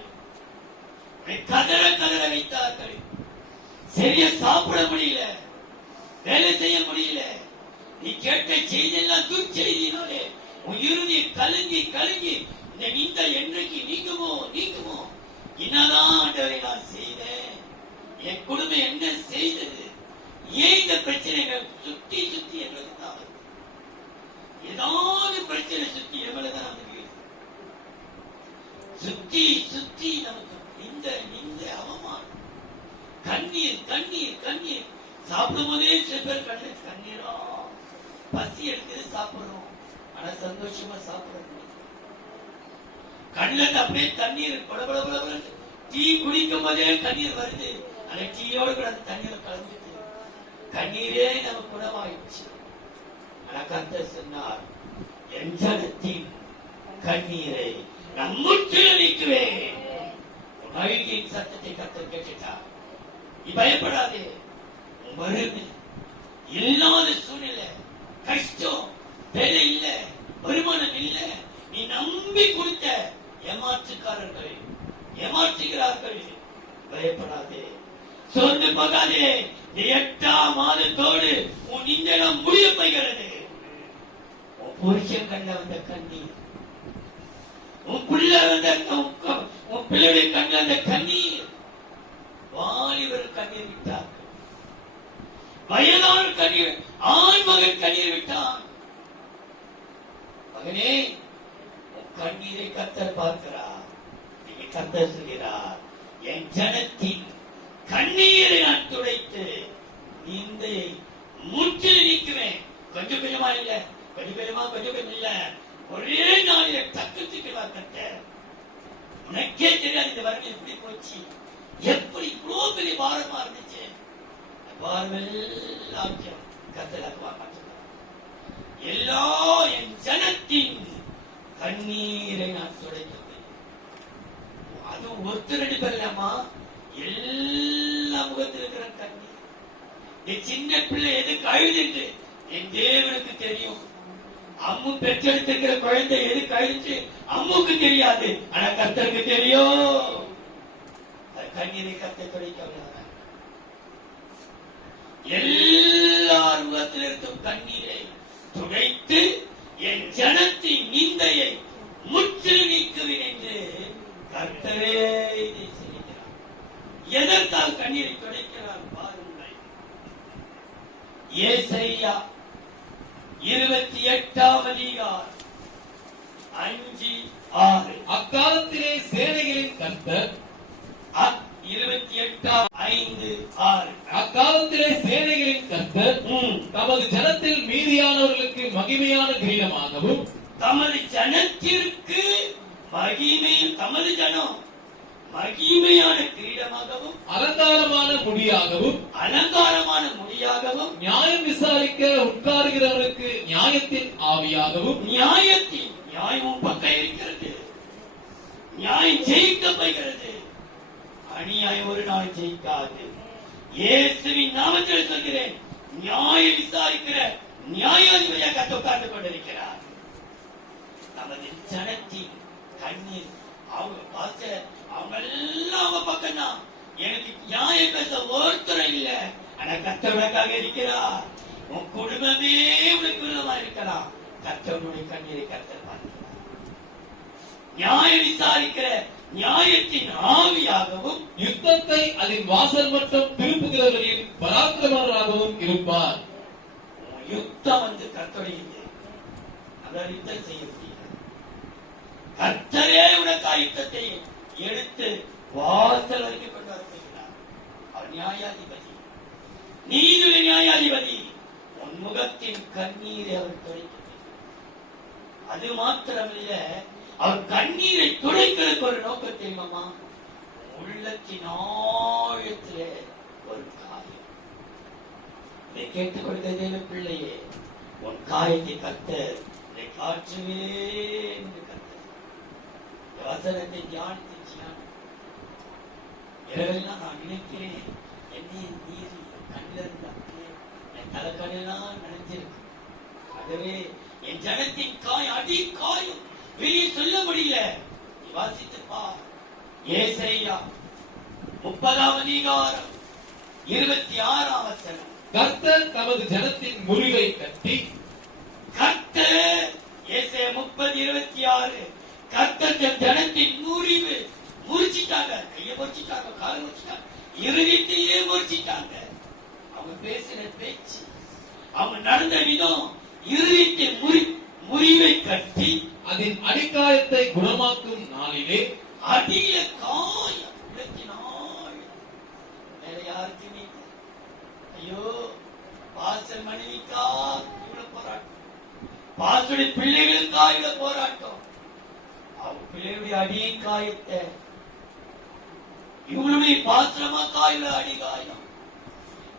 உன்னை கதற கதற வைத்தார்கள். சரியா சாப்பிட முடியல, வேலை செய்ய முடியல. நீ கேட்ட செய்தியெல்லாம் துர்ச்செய்தினாலே உன் இறுதி கலங்கி கலங்கி இந்த நிந்த என்றைக்கு நீங்குமோ நீங்குமோ. என்னதான் ஆண்டவரை நான் செய்தேன், என் குடும்பம் என்ன செய்தது, ஏன் இந்த பிரச்சனைகள் சுத்தி சுத்தி எங்களுக்கு தான் ஏதாவது பிரச்சனை சுத்தி எவ்வளவுதான் நமக்கு சுத்தி சுத்தி நமக்கு இந்த அவமானம், கண்ணீர் கண்ணீர் கண்ணீர். சாப்பிடும் போதே சில பேர் கண்ணீரா, பசி எடுத்து சாப்பிடுறோம், ஆனா சந்தோஷமா சாப்பிடுறோம். கண்ணுல இருந்து அப்படியே தண்ணீர் படபட டீ குடிக்கும் போதே கண்ணீர் வருது. அந்த டீயோடு கூட அந்த தண்ணீரை கலந்துட்டு கண்ணீரே நமக்கு குணமாயிடுச்சு. ஆனா கர்த்தர் சொன்னார், என் ஜனத்தின் கண்ணீரை நான் முற்றிலும் நீக்குவேன். உன் அழுகையின் சத்தத்தை கர்த்தர் கேட்டுட்டார். நீ பயப்படாதே. உன் வறுமை, இல்லாத சூழ்நிலை, கஷ்டம், வேலை இல்ல, வருமானம் இல்ல, நீ நம்பி கொடுத்த ஏமாற்றுக்காரர்கள் ஏமாற்றுகிறார்கள். பயப்படாதே, சோர்ந்து போகாதே. 8ஆம் மாதத்தோடு உன் இந்த இடம் முடிய போகிறது. உன் புருஷன் கண்ட வந்த கண்ணீர், உன் பிள்ளை வந்த உன் பிள்ளையுடைய கண்ட வந்த கண்ணீர், வாலிபர் கண்ணீர் விட்டார்கள், வயதான கண்ணீர், ஆண் மகன் கண்ணீர் விட்டான். மகனே, உன் கண்ணீரை கர்த்தர் பார்க்கிறார். நீங்க கர்த்தர் சொல்கிறார், என் ஜனத்தின் கண்ணீரை நான் துடைத்து இந்த முற்றிலும் நீக்குவேன். கொஞ்சம் கொஞ்சமா இல்ல, கொஞ்சம் கொஞ்சம் இல்ல, ஒரே நாளில டக்குத்துக்கு கர்த்தர். உனக்கே தெரியாது இந்த வறுமை எப்படி போச்சு, எப்படி இவ்வளவு பெரிய பாரமா இருந்துச்சு. பாரமெல்லாம் கர்த்தர் மாற்றினார். எல்லா என் ஜனத்தின் கண்ணீரை நான் துடைத்தேன். அது ஒருத்தர் 2 பேர் இல்லாமா, எல்லா முகத்தில் இருக்கிற கண்ணீர். என் சின்ன பிள்ளை எதுக்கு அழுதுட்டு என் தேவனுக்கு தெரியும். அம்மு பெற்றெடுத்திருக்கிற குழந்தை எதுக்கு அழுது அம்முக்கு தெரியாது, ஆனா கர்த்தருக்கு தெரியும். கண்ணீரை கர்த்தர் துடைக்க எல்லார் முகத்தில் இருக்கும் கண்ணீரை துடைத்து என் ஜனத்தின் நிந்தையை முற்றிலும் நீக்குவேன் என்று கர்த்தரே இதை செய்கிறார். எதற்காக கண்ணீரை துடைக்கிறார் பாருங்கள். ஏசாயா 28ஆம் அதிகாரம் 5-6. அக்காலத்திலே சேனைகளின் கர்த்தர் 28:5-6. அக்காலத்திலே சேனைகளின் கர்த்தர் தமது ஜனத்தில் மீதியானவர்களுக்கு மகிமையான கிரீடமாகவும், தமது ஜனத்திற்கு தமது ஜனம் மகிமையான கிரீடமாகவும், அலங்காரமான முடியாகவும், நியாயம் விசாரிக்க உட்காருகிறவர்களுக்கு நியாயத்தின் ஆவியாகவும், நியாயமும் பக்கம் இருக்கிறது, நியாயம் ஜெயிக்கப்படுகிறது, அநியாயம் ஒரு நாள் ஜெயிக்காது. இயேசுவின் நாமத்தில் சொல்கிறேன், நியாயம் விசாரிக்கிற நியாயாதிபதியாக கர்த்தர் உட்கார்ந்து கொண்டிருக்கிறார். நமது ஜனத்தின் கண்ணீர், அவங்க எல்லாம் அவங்க பக்கம் தான். எனக்கு நியாயம் பேச ஒருத்தரும் இல்ல, ஆனா கர்த்தருக்காக இருக்கிறார். உன் குடும்பமே உனக்கு விரோதமா இருக்கலாம், கர்த்தருடைய கண்ணீரை கர்த்தர் பார்க்கிறார். நியாயம் விசாரிக்கிற நியாயத்தின் ஆவியாகவும், யுத்தத்தை அதன் வாசல் மட்டும் திருப்புகிறவர்களின் பராக்கிரமராகவும் இருப்பார். யுத்தம் கர்த்தருடையது, நம்மளால் யுத்தம் செய்ய முடியாது. கர்த்தரே உனக்கு யுத்தத்தை எடுத்து வாசல் வரைக்கும் கொண்டு வருகிறார். அவர் நியாயாதிபதி, நீதியுள்ள நியாயாதிபதி. உன் முகத்தின் கண்ணீரை அவர் துடைக்கிறார். அது மாத்திரமல்ல, அவர் கண்ணீரை துடைக்கிறதுக்கு ஒரு நோக்கம் தெரியுமா? உள்ளத்தின் ஆழத்திலே ஒரு காயம். இதை கேட்டுக் கொடுத்த பிள்ளையே, உன் காயத்தை கர்த்தர் இதை காற்றுவேன் என்று கர்த்தர் வசனத்தை தியானித்து இரவெல்லாம் நான் நினைக்கிறேன், என்னை நீர் கண்ணில் இருந்து என் தலைக்கண்ணெல்லாம் நினைஞ்சிருக்கு. ஆகவே என் ஜனத்தின் அடி காயம் வெளியே சொல்ல முடியல. நீ வாசித்து பார். ஏசாயா 30ஆம் அதிகாரம் 26ஆம் வசனம். கர்த்தர் தமது ஜனத்தின் முறிவை கட்டி, கர்த்தர் ஏசாயா 30:26, கர்த்தர் ஜனத்தின் முறிவு முறிச்சிட்டாங்க. கையை முறிச்சிட்டாங்க, காலை முறிச்சிட்டாங்க, இருதயத்தையே முறிச்சிட்டாங்க. அவங்க பேசின பேச்சு, அவங்க நடந்த விதம், இருதயத்தை முறிவை கட்டி அதன் அடிக்காயத்தை குணமாக்கும் நாளிலே, அடிய காயம் விளக்கினாள். வேற யாருக்குமே ஐயோ, பாஸ்டர் மனைவிக்கா இவ்வளவு போராட்டம், பாஸ்டருடைய பிள்ளைகளுக்கா இவ்வளவு போராட்டம். அவங்க பிள்ளைகளுடைய அடி காயத்தை இவங்களுடைய பாத்திரமா காயில அடி காயம்,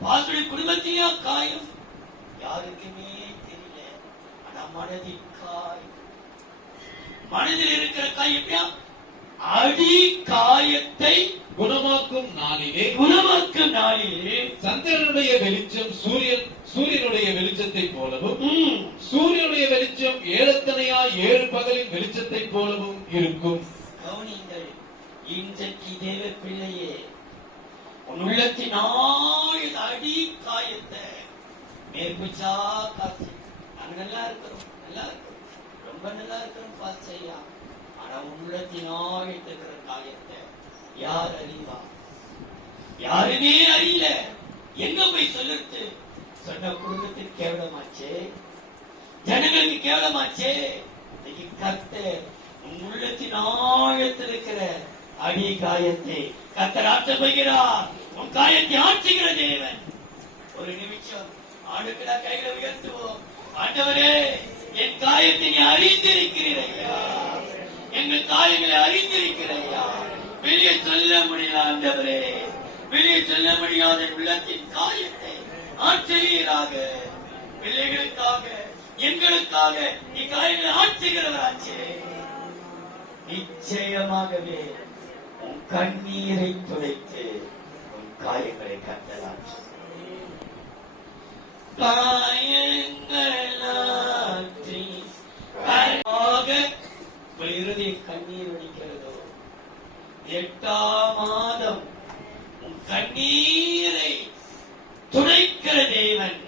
பாசுடைய குடும்பத்திலேயா காயம், யாருக்குமே தெரியல. ஆனா மனதில் காயம், மனதில் இருக்கிற காயம் அடி காயத்தை குணமாக்கும் நாளிலே சந்திரனுடைய வெளிச்சம் சூரியனுடைய வெளிச்சத்தை போலவும் சூரியனுடைய வெளிச்சம் ஏழத்தனையா 7 பகலின் வெளிச்சத்தை போலவும் இருக்கும். கவனிங்கள், இன்றைக்கு தேவ பிள்ளையே, உன் உள்ளத்தினால் அடி காயத்தை மேற்புச்சா காசு. நாங்க நல்லா இருக்கிறோம், ரொம்ப நல்லா இருக்கிறோம் பாஸ்டையா. ஆனா உள்ளத்தினால் இருக்கிற காயத்தை யார் அறிவா? யாருமே அறியல. எங்க போய் சொல்லுறது? சொன்ன குடும்பத்துக்கு கேவலமாச்சே, ஜனங்களுக்கு கேவலமாச்சே. இன்னைக்கு கர்த்தர் உன் உள்ளத்தின் ஆழத்தில் இருக்கிற அடி காயத்தை கர்த்தர் ஆற்ற போகிறார். உன் காயத்தை ஆற்றுகிற தேவன். ஒரு நிமிஷம் ஆண்டுகளா கைகளை உயர்த்துவோம். ஆண்டவரே, என் காயத்தை நீ அறிந்திருக்கிறீரையா, எங்கள் காயங்களை அறிந்திருக்கிறையா. வெளியே சொல்ல முடியல ஆண்டவரே, வெளியே சொல்ல முடியாத உள்ளத்தின் காயத்தை ஆற்றுவீராக. பிள்ளைகளுக்காக, எங்களுக்காக நீ காயங்களை ஆற்றுகிறவராச்சே. நிச்சயமாகவே உன் கண்ணீரை துடைத்து உன் காயங்களை கட்டலாச்சு. காயங்களாற்றி இறுதி கண்ணீர் வடிக்கிறதோ, 8ஆம் மாதம் உன் கண்ணீரை துடைக்கிற தேவன்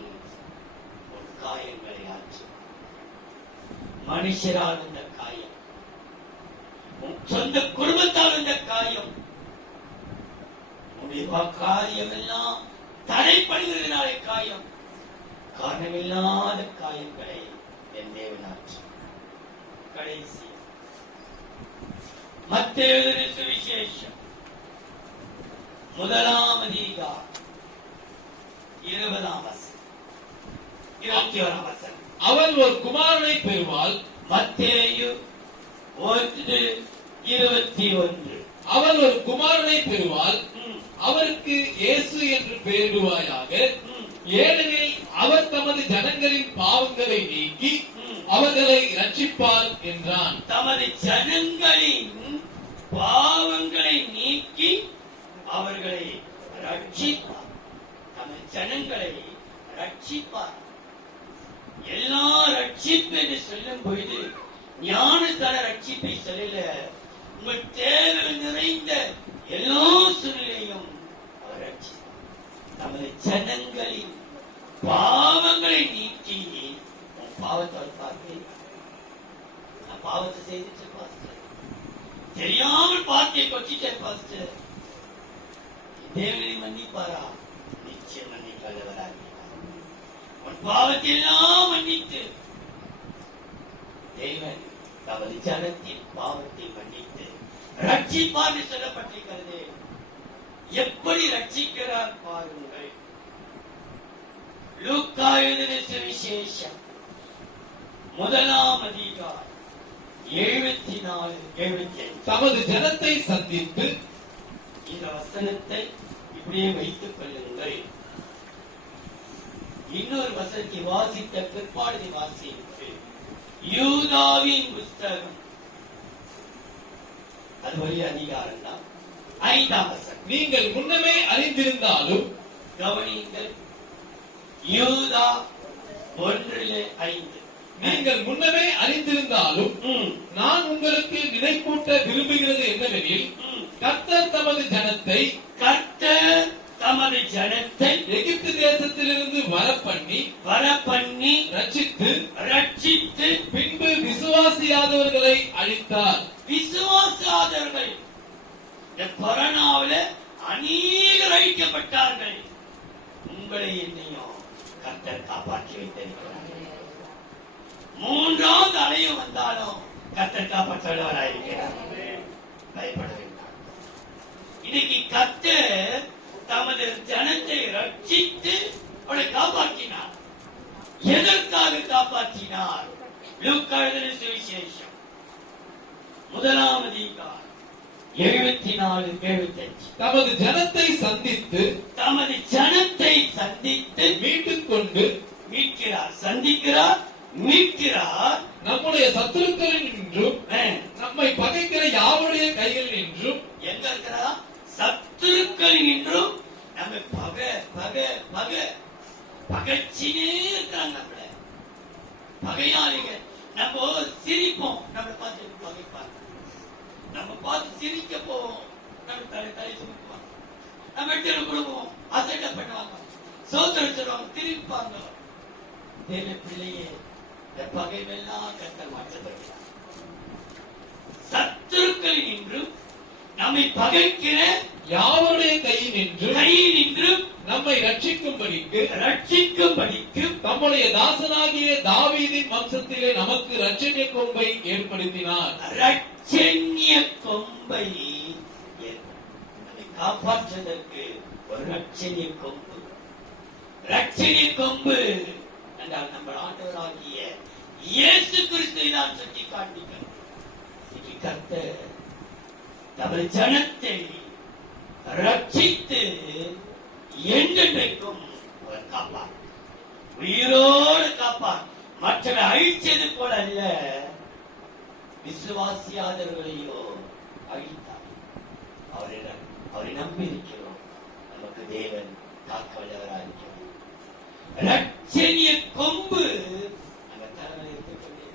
உன் காயங்களை ஆற்று. மனுஷரால் இந்த காயம், உன் சொந்த குடும்பத்தால் இந்த காயம், உன்னுடைய காரியம் எல்லாம் தடைப்படுகிறதுனாலே காயம், காரணமில்லாத காயங்களை என் தேவன் ஆற்று. கடைசி மத்தேயு சுவிசேஷம் 1ஆம் அதிகாரம் 20ஆம் வசனம் 21ஆம் வசனம். அவள் ஒரு குமாரனை பெறுவாள். மத்தேயு 1:21. அவள் ஒரு குமாரனை பெறுவாள், அவருக்கு இயேசு என்று பெயரிடுவாயாக. ஏனெனில் அவர் தமது ஜனங்களின் பாவங்களை நீக்கி அவர்களை ரட்சிப்பார் என்றான். தமது ஜனங்களின் பாவங்களை நீக்கி அவர்களை ரட்சிப்பார். தமது ஜனங்களை ரட்சிப்பார். எல்லா ரட்சிப்பு என்று சொல்லும் பொழுது ஞானஸ்தான ரட்சிப்பை சொல்லல, உங்கள் தேவை நிறைந்த எல்லா சூழ்நிலையும் அவர் ரட்சிப்பார். நமது ஜனங்களின் பாவங்களை நீக்கி பாவத்தை பார்ப்பேன். நான் பாவத்தை செய்துட்டு பாஸ்டர், தெரியாமல் பார்த்தியை கொச்சிட்டேன் பாஸ்டர், தேவனை மன்னிப்பாரா? நிச்சயம் மன்னிக்காதவராக. உன் பாவத்தை எல்லாம் மன்னித்து தேவன் தமது ஜனத்தின் பாவத்தை மன்னித்து ரட்சிப்பார் சொல்லப்பட்டிருக்கிறது. எப்படி ரட்சிக்கிறார் பாருங்கள். லூக்கா எழுதின சுவிசேஷம் 1ஆம் அதிகாரம் 74-75. தமது ஜனத்தை சந்தித்து, இந்த வசனத்தை இப்படியே வைத்துக் கொள்ளுங்கள். இன்னொரு வசனத்தை வாசித்த பிற்பாடு வாசித்து யூதாவின் புஸ்தகம், அது வழி அதிகாரம் தான் 5ஆம் வசனம். நீங்கள் முன்னமே அறிந்திருந்தாலும், கவனியுங்கள், யூதா 1:5. நீங்கள் முன்னமே அறிந்திருந்தாலும் நான் உங்களுக்கு நினைப்பூட்ட விரும்புகிறது என்னவெனில், கர்த்தர் தமது ஜனத்தை எகிப்து தேசத்திலிருந்து வரப்பண்ணி ரட்சித்து பின்பு விசுவாசியாதவர்களை அழித்தார். விசுவாசியாதவர்கள் கொரோனாவில் அநேகர் அழிக்கப்பட்டார்கள். உங்களை என்னையும் கர்த்தர் காப்பாற்றி வைத்திருக்கிறார். 3ஆவது அலையும் வந்தாலும் கர்த்தர் காப்பாற்றுவராயிருக்கிறார். பயப்பட வேண்டாம். இன்னைக்கு கர்த்தர் தமது ஜனத்தை ரட்சித்து அவளை காப்பாற்றினார். எதற்காக காப்பாற்றினார்? லூக்கா எழுதின சுவிசேஷம் 1ஆம் 74-75. தமது ஜனத்தை சந்தித்து தமது ஜனத்தை சந்தித்து மீட்டுக் கொண்டு மீட்கிறார். சந்திக்கிறார், மீட்கிறார். நம்முடைய சத்துருக்களில் நின்றும் அஹ், நம்மை பகைக்கிற யாவருடைய கையில் நின்றும் எங்க இருக்கிறா? சத்துருக்கள் நின்றும் நம்ம பகைச்சினே இருக்கிறாங்க. நம்மள பகையாளிங்க. நம்ம சிரிப்போம், நம்மளை பார்த்து பகைப்பாங்க. நம்ம பார்த்து சிரிக்க போவோம், நம்ம தலை சுமக்குவாங்க. நம்ம இடத்துல கொடுப்போம், அசைட்ட பண்ணுவாங்க, சோதரிச்சிருவாங்க, திருப்பாங்க. தேவ பிள்ளையே, இந்த பகைவெல்லாம் கர்த்தர் மாற்றப்படுகிறார். சத்துருக்கள் நின்றும் நம்மை பகைக்கிற யாவருடைய கையில் நின்றும் நம்மை ரட்சிக்கும்படிக்கு தம்முடைய தாசனாகிய தாவீதின் வம்சத்திலே நமக்கு ரட்சணிய கொம்பை ஏற்படுத்தினார். ரட்சணிய கொம்பை நம்மை காப்பாற்றுவதற்கு ஒரு ரட்சணிய கொம்பு. ரட்சணிய கொம்பு என்றால் நம்ம ஆண்டவராகிய இயேசு கிறிஸ்துவை நான் சுட்டி காண்பிக்கிறேன். கர்த்தர் தமது ஜனத்தை ரட்சித்து என்றென்றைக்கும் அவர் காப்பார், உயிரோடு காப்பார். மற்றவரை அழிச்சது போல அல்ல, விசுவாசியாதவர்களையோ அழித்தார். அவரை நம்பி இருக்கிறோம். நமக்கு தேவன் காக்க வல்லவராக இருக்கிறார். ரட்சணிய கொம்பு நம்ம தலைமையில் இருக்கக்கூடிய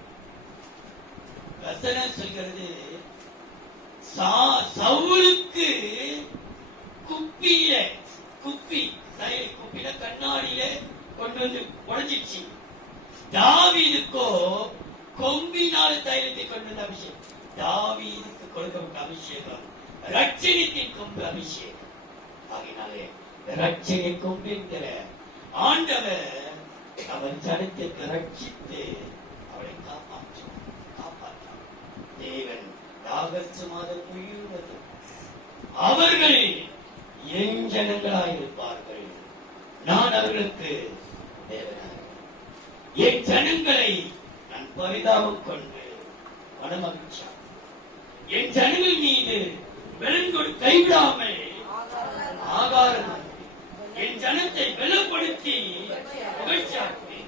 வசனம் சொல்கிறது, சவுலுக்கு குப்பியில குப்பில கண்ணாடியில கொண்டு வந்து உடைஞ்சிச்சு. தாவீதுக்கோ கொம்பினால தைலத்தை கொண்டு வந்த அபிஷேகம். தாவீதுக்கு கொடுக்கப்பட்ட அபிஷேகம் ரட்சணியத்தின் கொம்பு அபிஷேகம். ஆகினாலே ரட்சணிய கொம்பு என்கிற ஆண்டவர் அவன் ஜனத்திற்கு ரட்சித்து அவளை காப்பாற்றார். தேவன் ஆகஸ்ட் மாதம் முழுவதும் அவர்கள் என் ஜனங்களாயிருப்பார்கள், நான் அவர்களுக்கு தேவனாக. என் ஜனங்களை நான் பரிதாபம் கொண்டு மனமகிழ்ச்சி, என் ஜனங்கள் மீது வெறுங்கொடு கைவிடாமல் ஆகாரம், என் ஜனத்தை பலப்படுத்தி புகழ்ச்சாட்டி,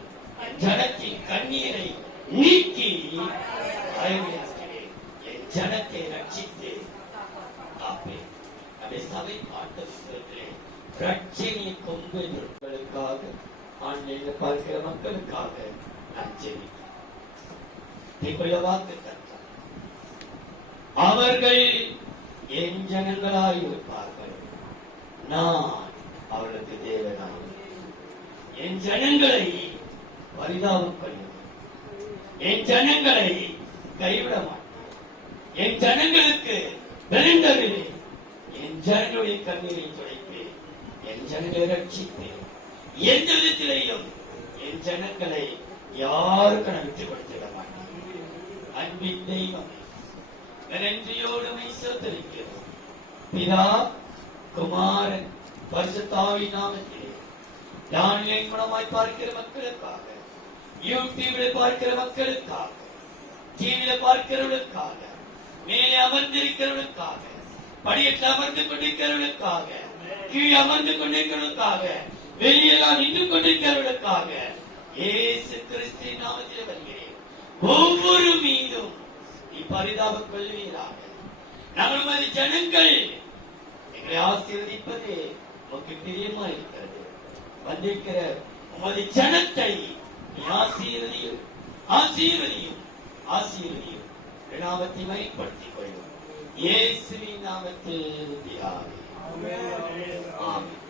என் ஜனத்தின் கண்ணீரை நீக்கி என் ஜனத்தை ரட்சித்து காப்பேன். நம்முடைய சபை பாட்டு புத்தகத்திலே ரட்சணிய கொம்புகளுக்காக, ஆன்லைனில் பார்க்கிற மக்களுக்காக நான் ஜெபிக்கிறேன். வாக்கு கர்த்தர், அவர்கள் என் ஜனங்களாய் இருப்பார்கள், நான் அவர்களுக்கு தேவனாக. என் ஜனங்களை பரிதாபம் கொள்ளுவேன், என் ஜனங்களை கைவிட மாட்டேன், என் ஜனங்களுக்கு பெருந்தருவேன், என் ஜனங்களுடைய கண்ணீரை துடைப்பேன், என் ஜனங்களை ரட்சிப்பேன். எந்த விதத்திலேயும் என் ஜனங்களை யாருக்கு நான் விட்டுக் கொடுத்திட மாட்டேன். அன்பின் தெய்வமே, நன்றியோடு சோதரிக்கிறோம். பிதா, குமாரன், பரிசுத்தாவி நாமத்திலே ஆன்லைன் மூலமாய் பார்க்கிற மக்களுக்காக, யூடியூப்ல பார்க்கிற மக்களுக்காக, டிவியில பார்க்கிறவர்களுக்காக, மேலே அமர்ந்திருக்கிறவர்களுக்காக, படியத்தில் அமர்ந்து கொண்டிருக்கிறவர்களுக்காக, கீழே அமர்ந்து கொண்டிருக்கிறவர்களுக்காக, வெளியெல்லாம் நின்று கொண்டிருக்கிறவர்களுக்காக இயேசு கிறிஸ்துவின் நாமத்தில் வருகிறேன். ஒவ்வொரு மீதும் நீ பரிதாபம் கொள்வீராக. நாங்கள் உமது ஜனங்கள் எங்களை ஆசீர்வதிப்பது உமக்கு பிரியமா இருக்கிறது. வந்திருக்கிற உமது ஜனத்தை நீ ஆசீர்வதியும், ஆசீர்வதியும், ஆசீர்வதியும். நாமத்தை மைப்படுத்திக் கொள்ளும். இயேசுவின் நாமத்தில் ஆமென்.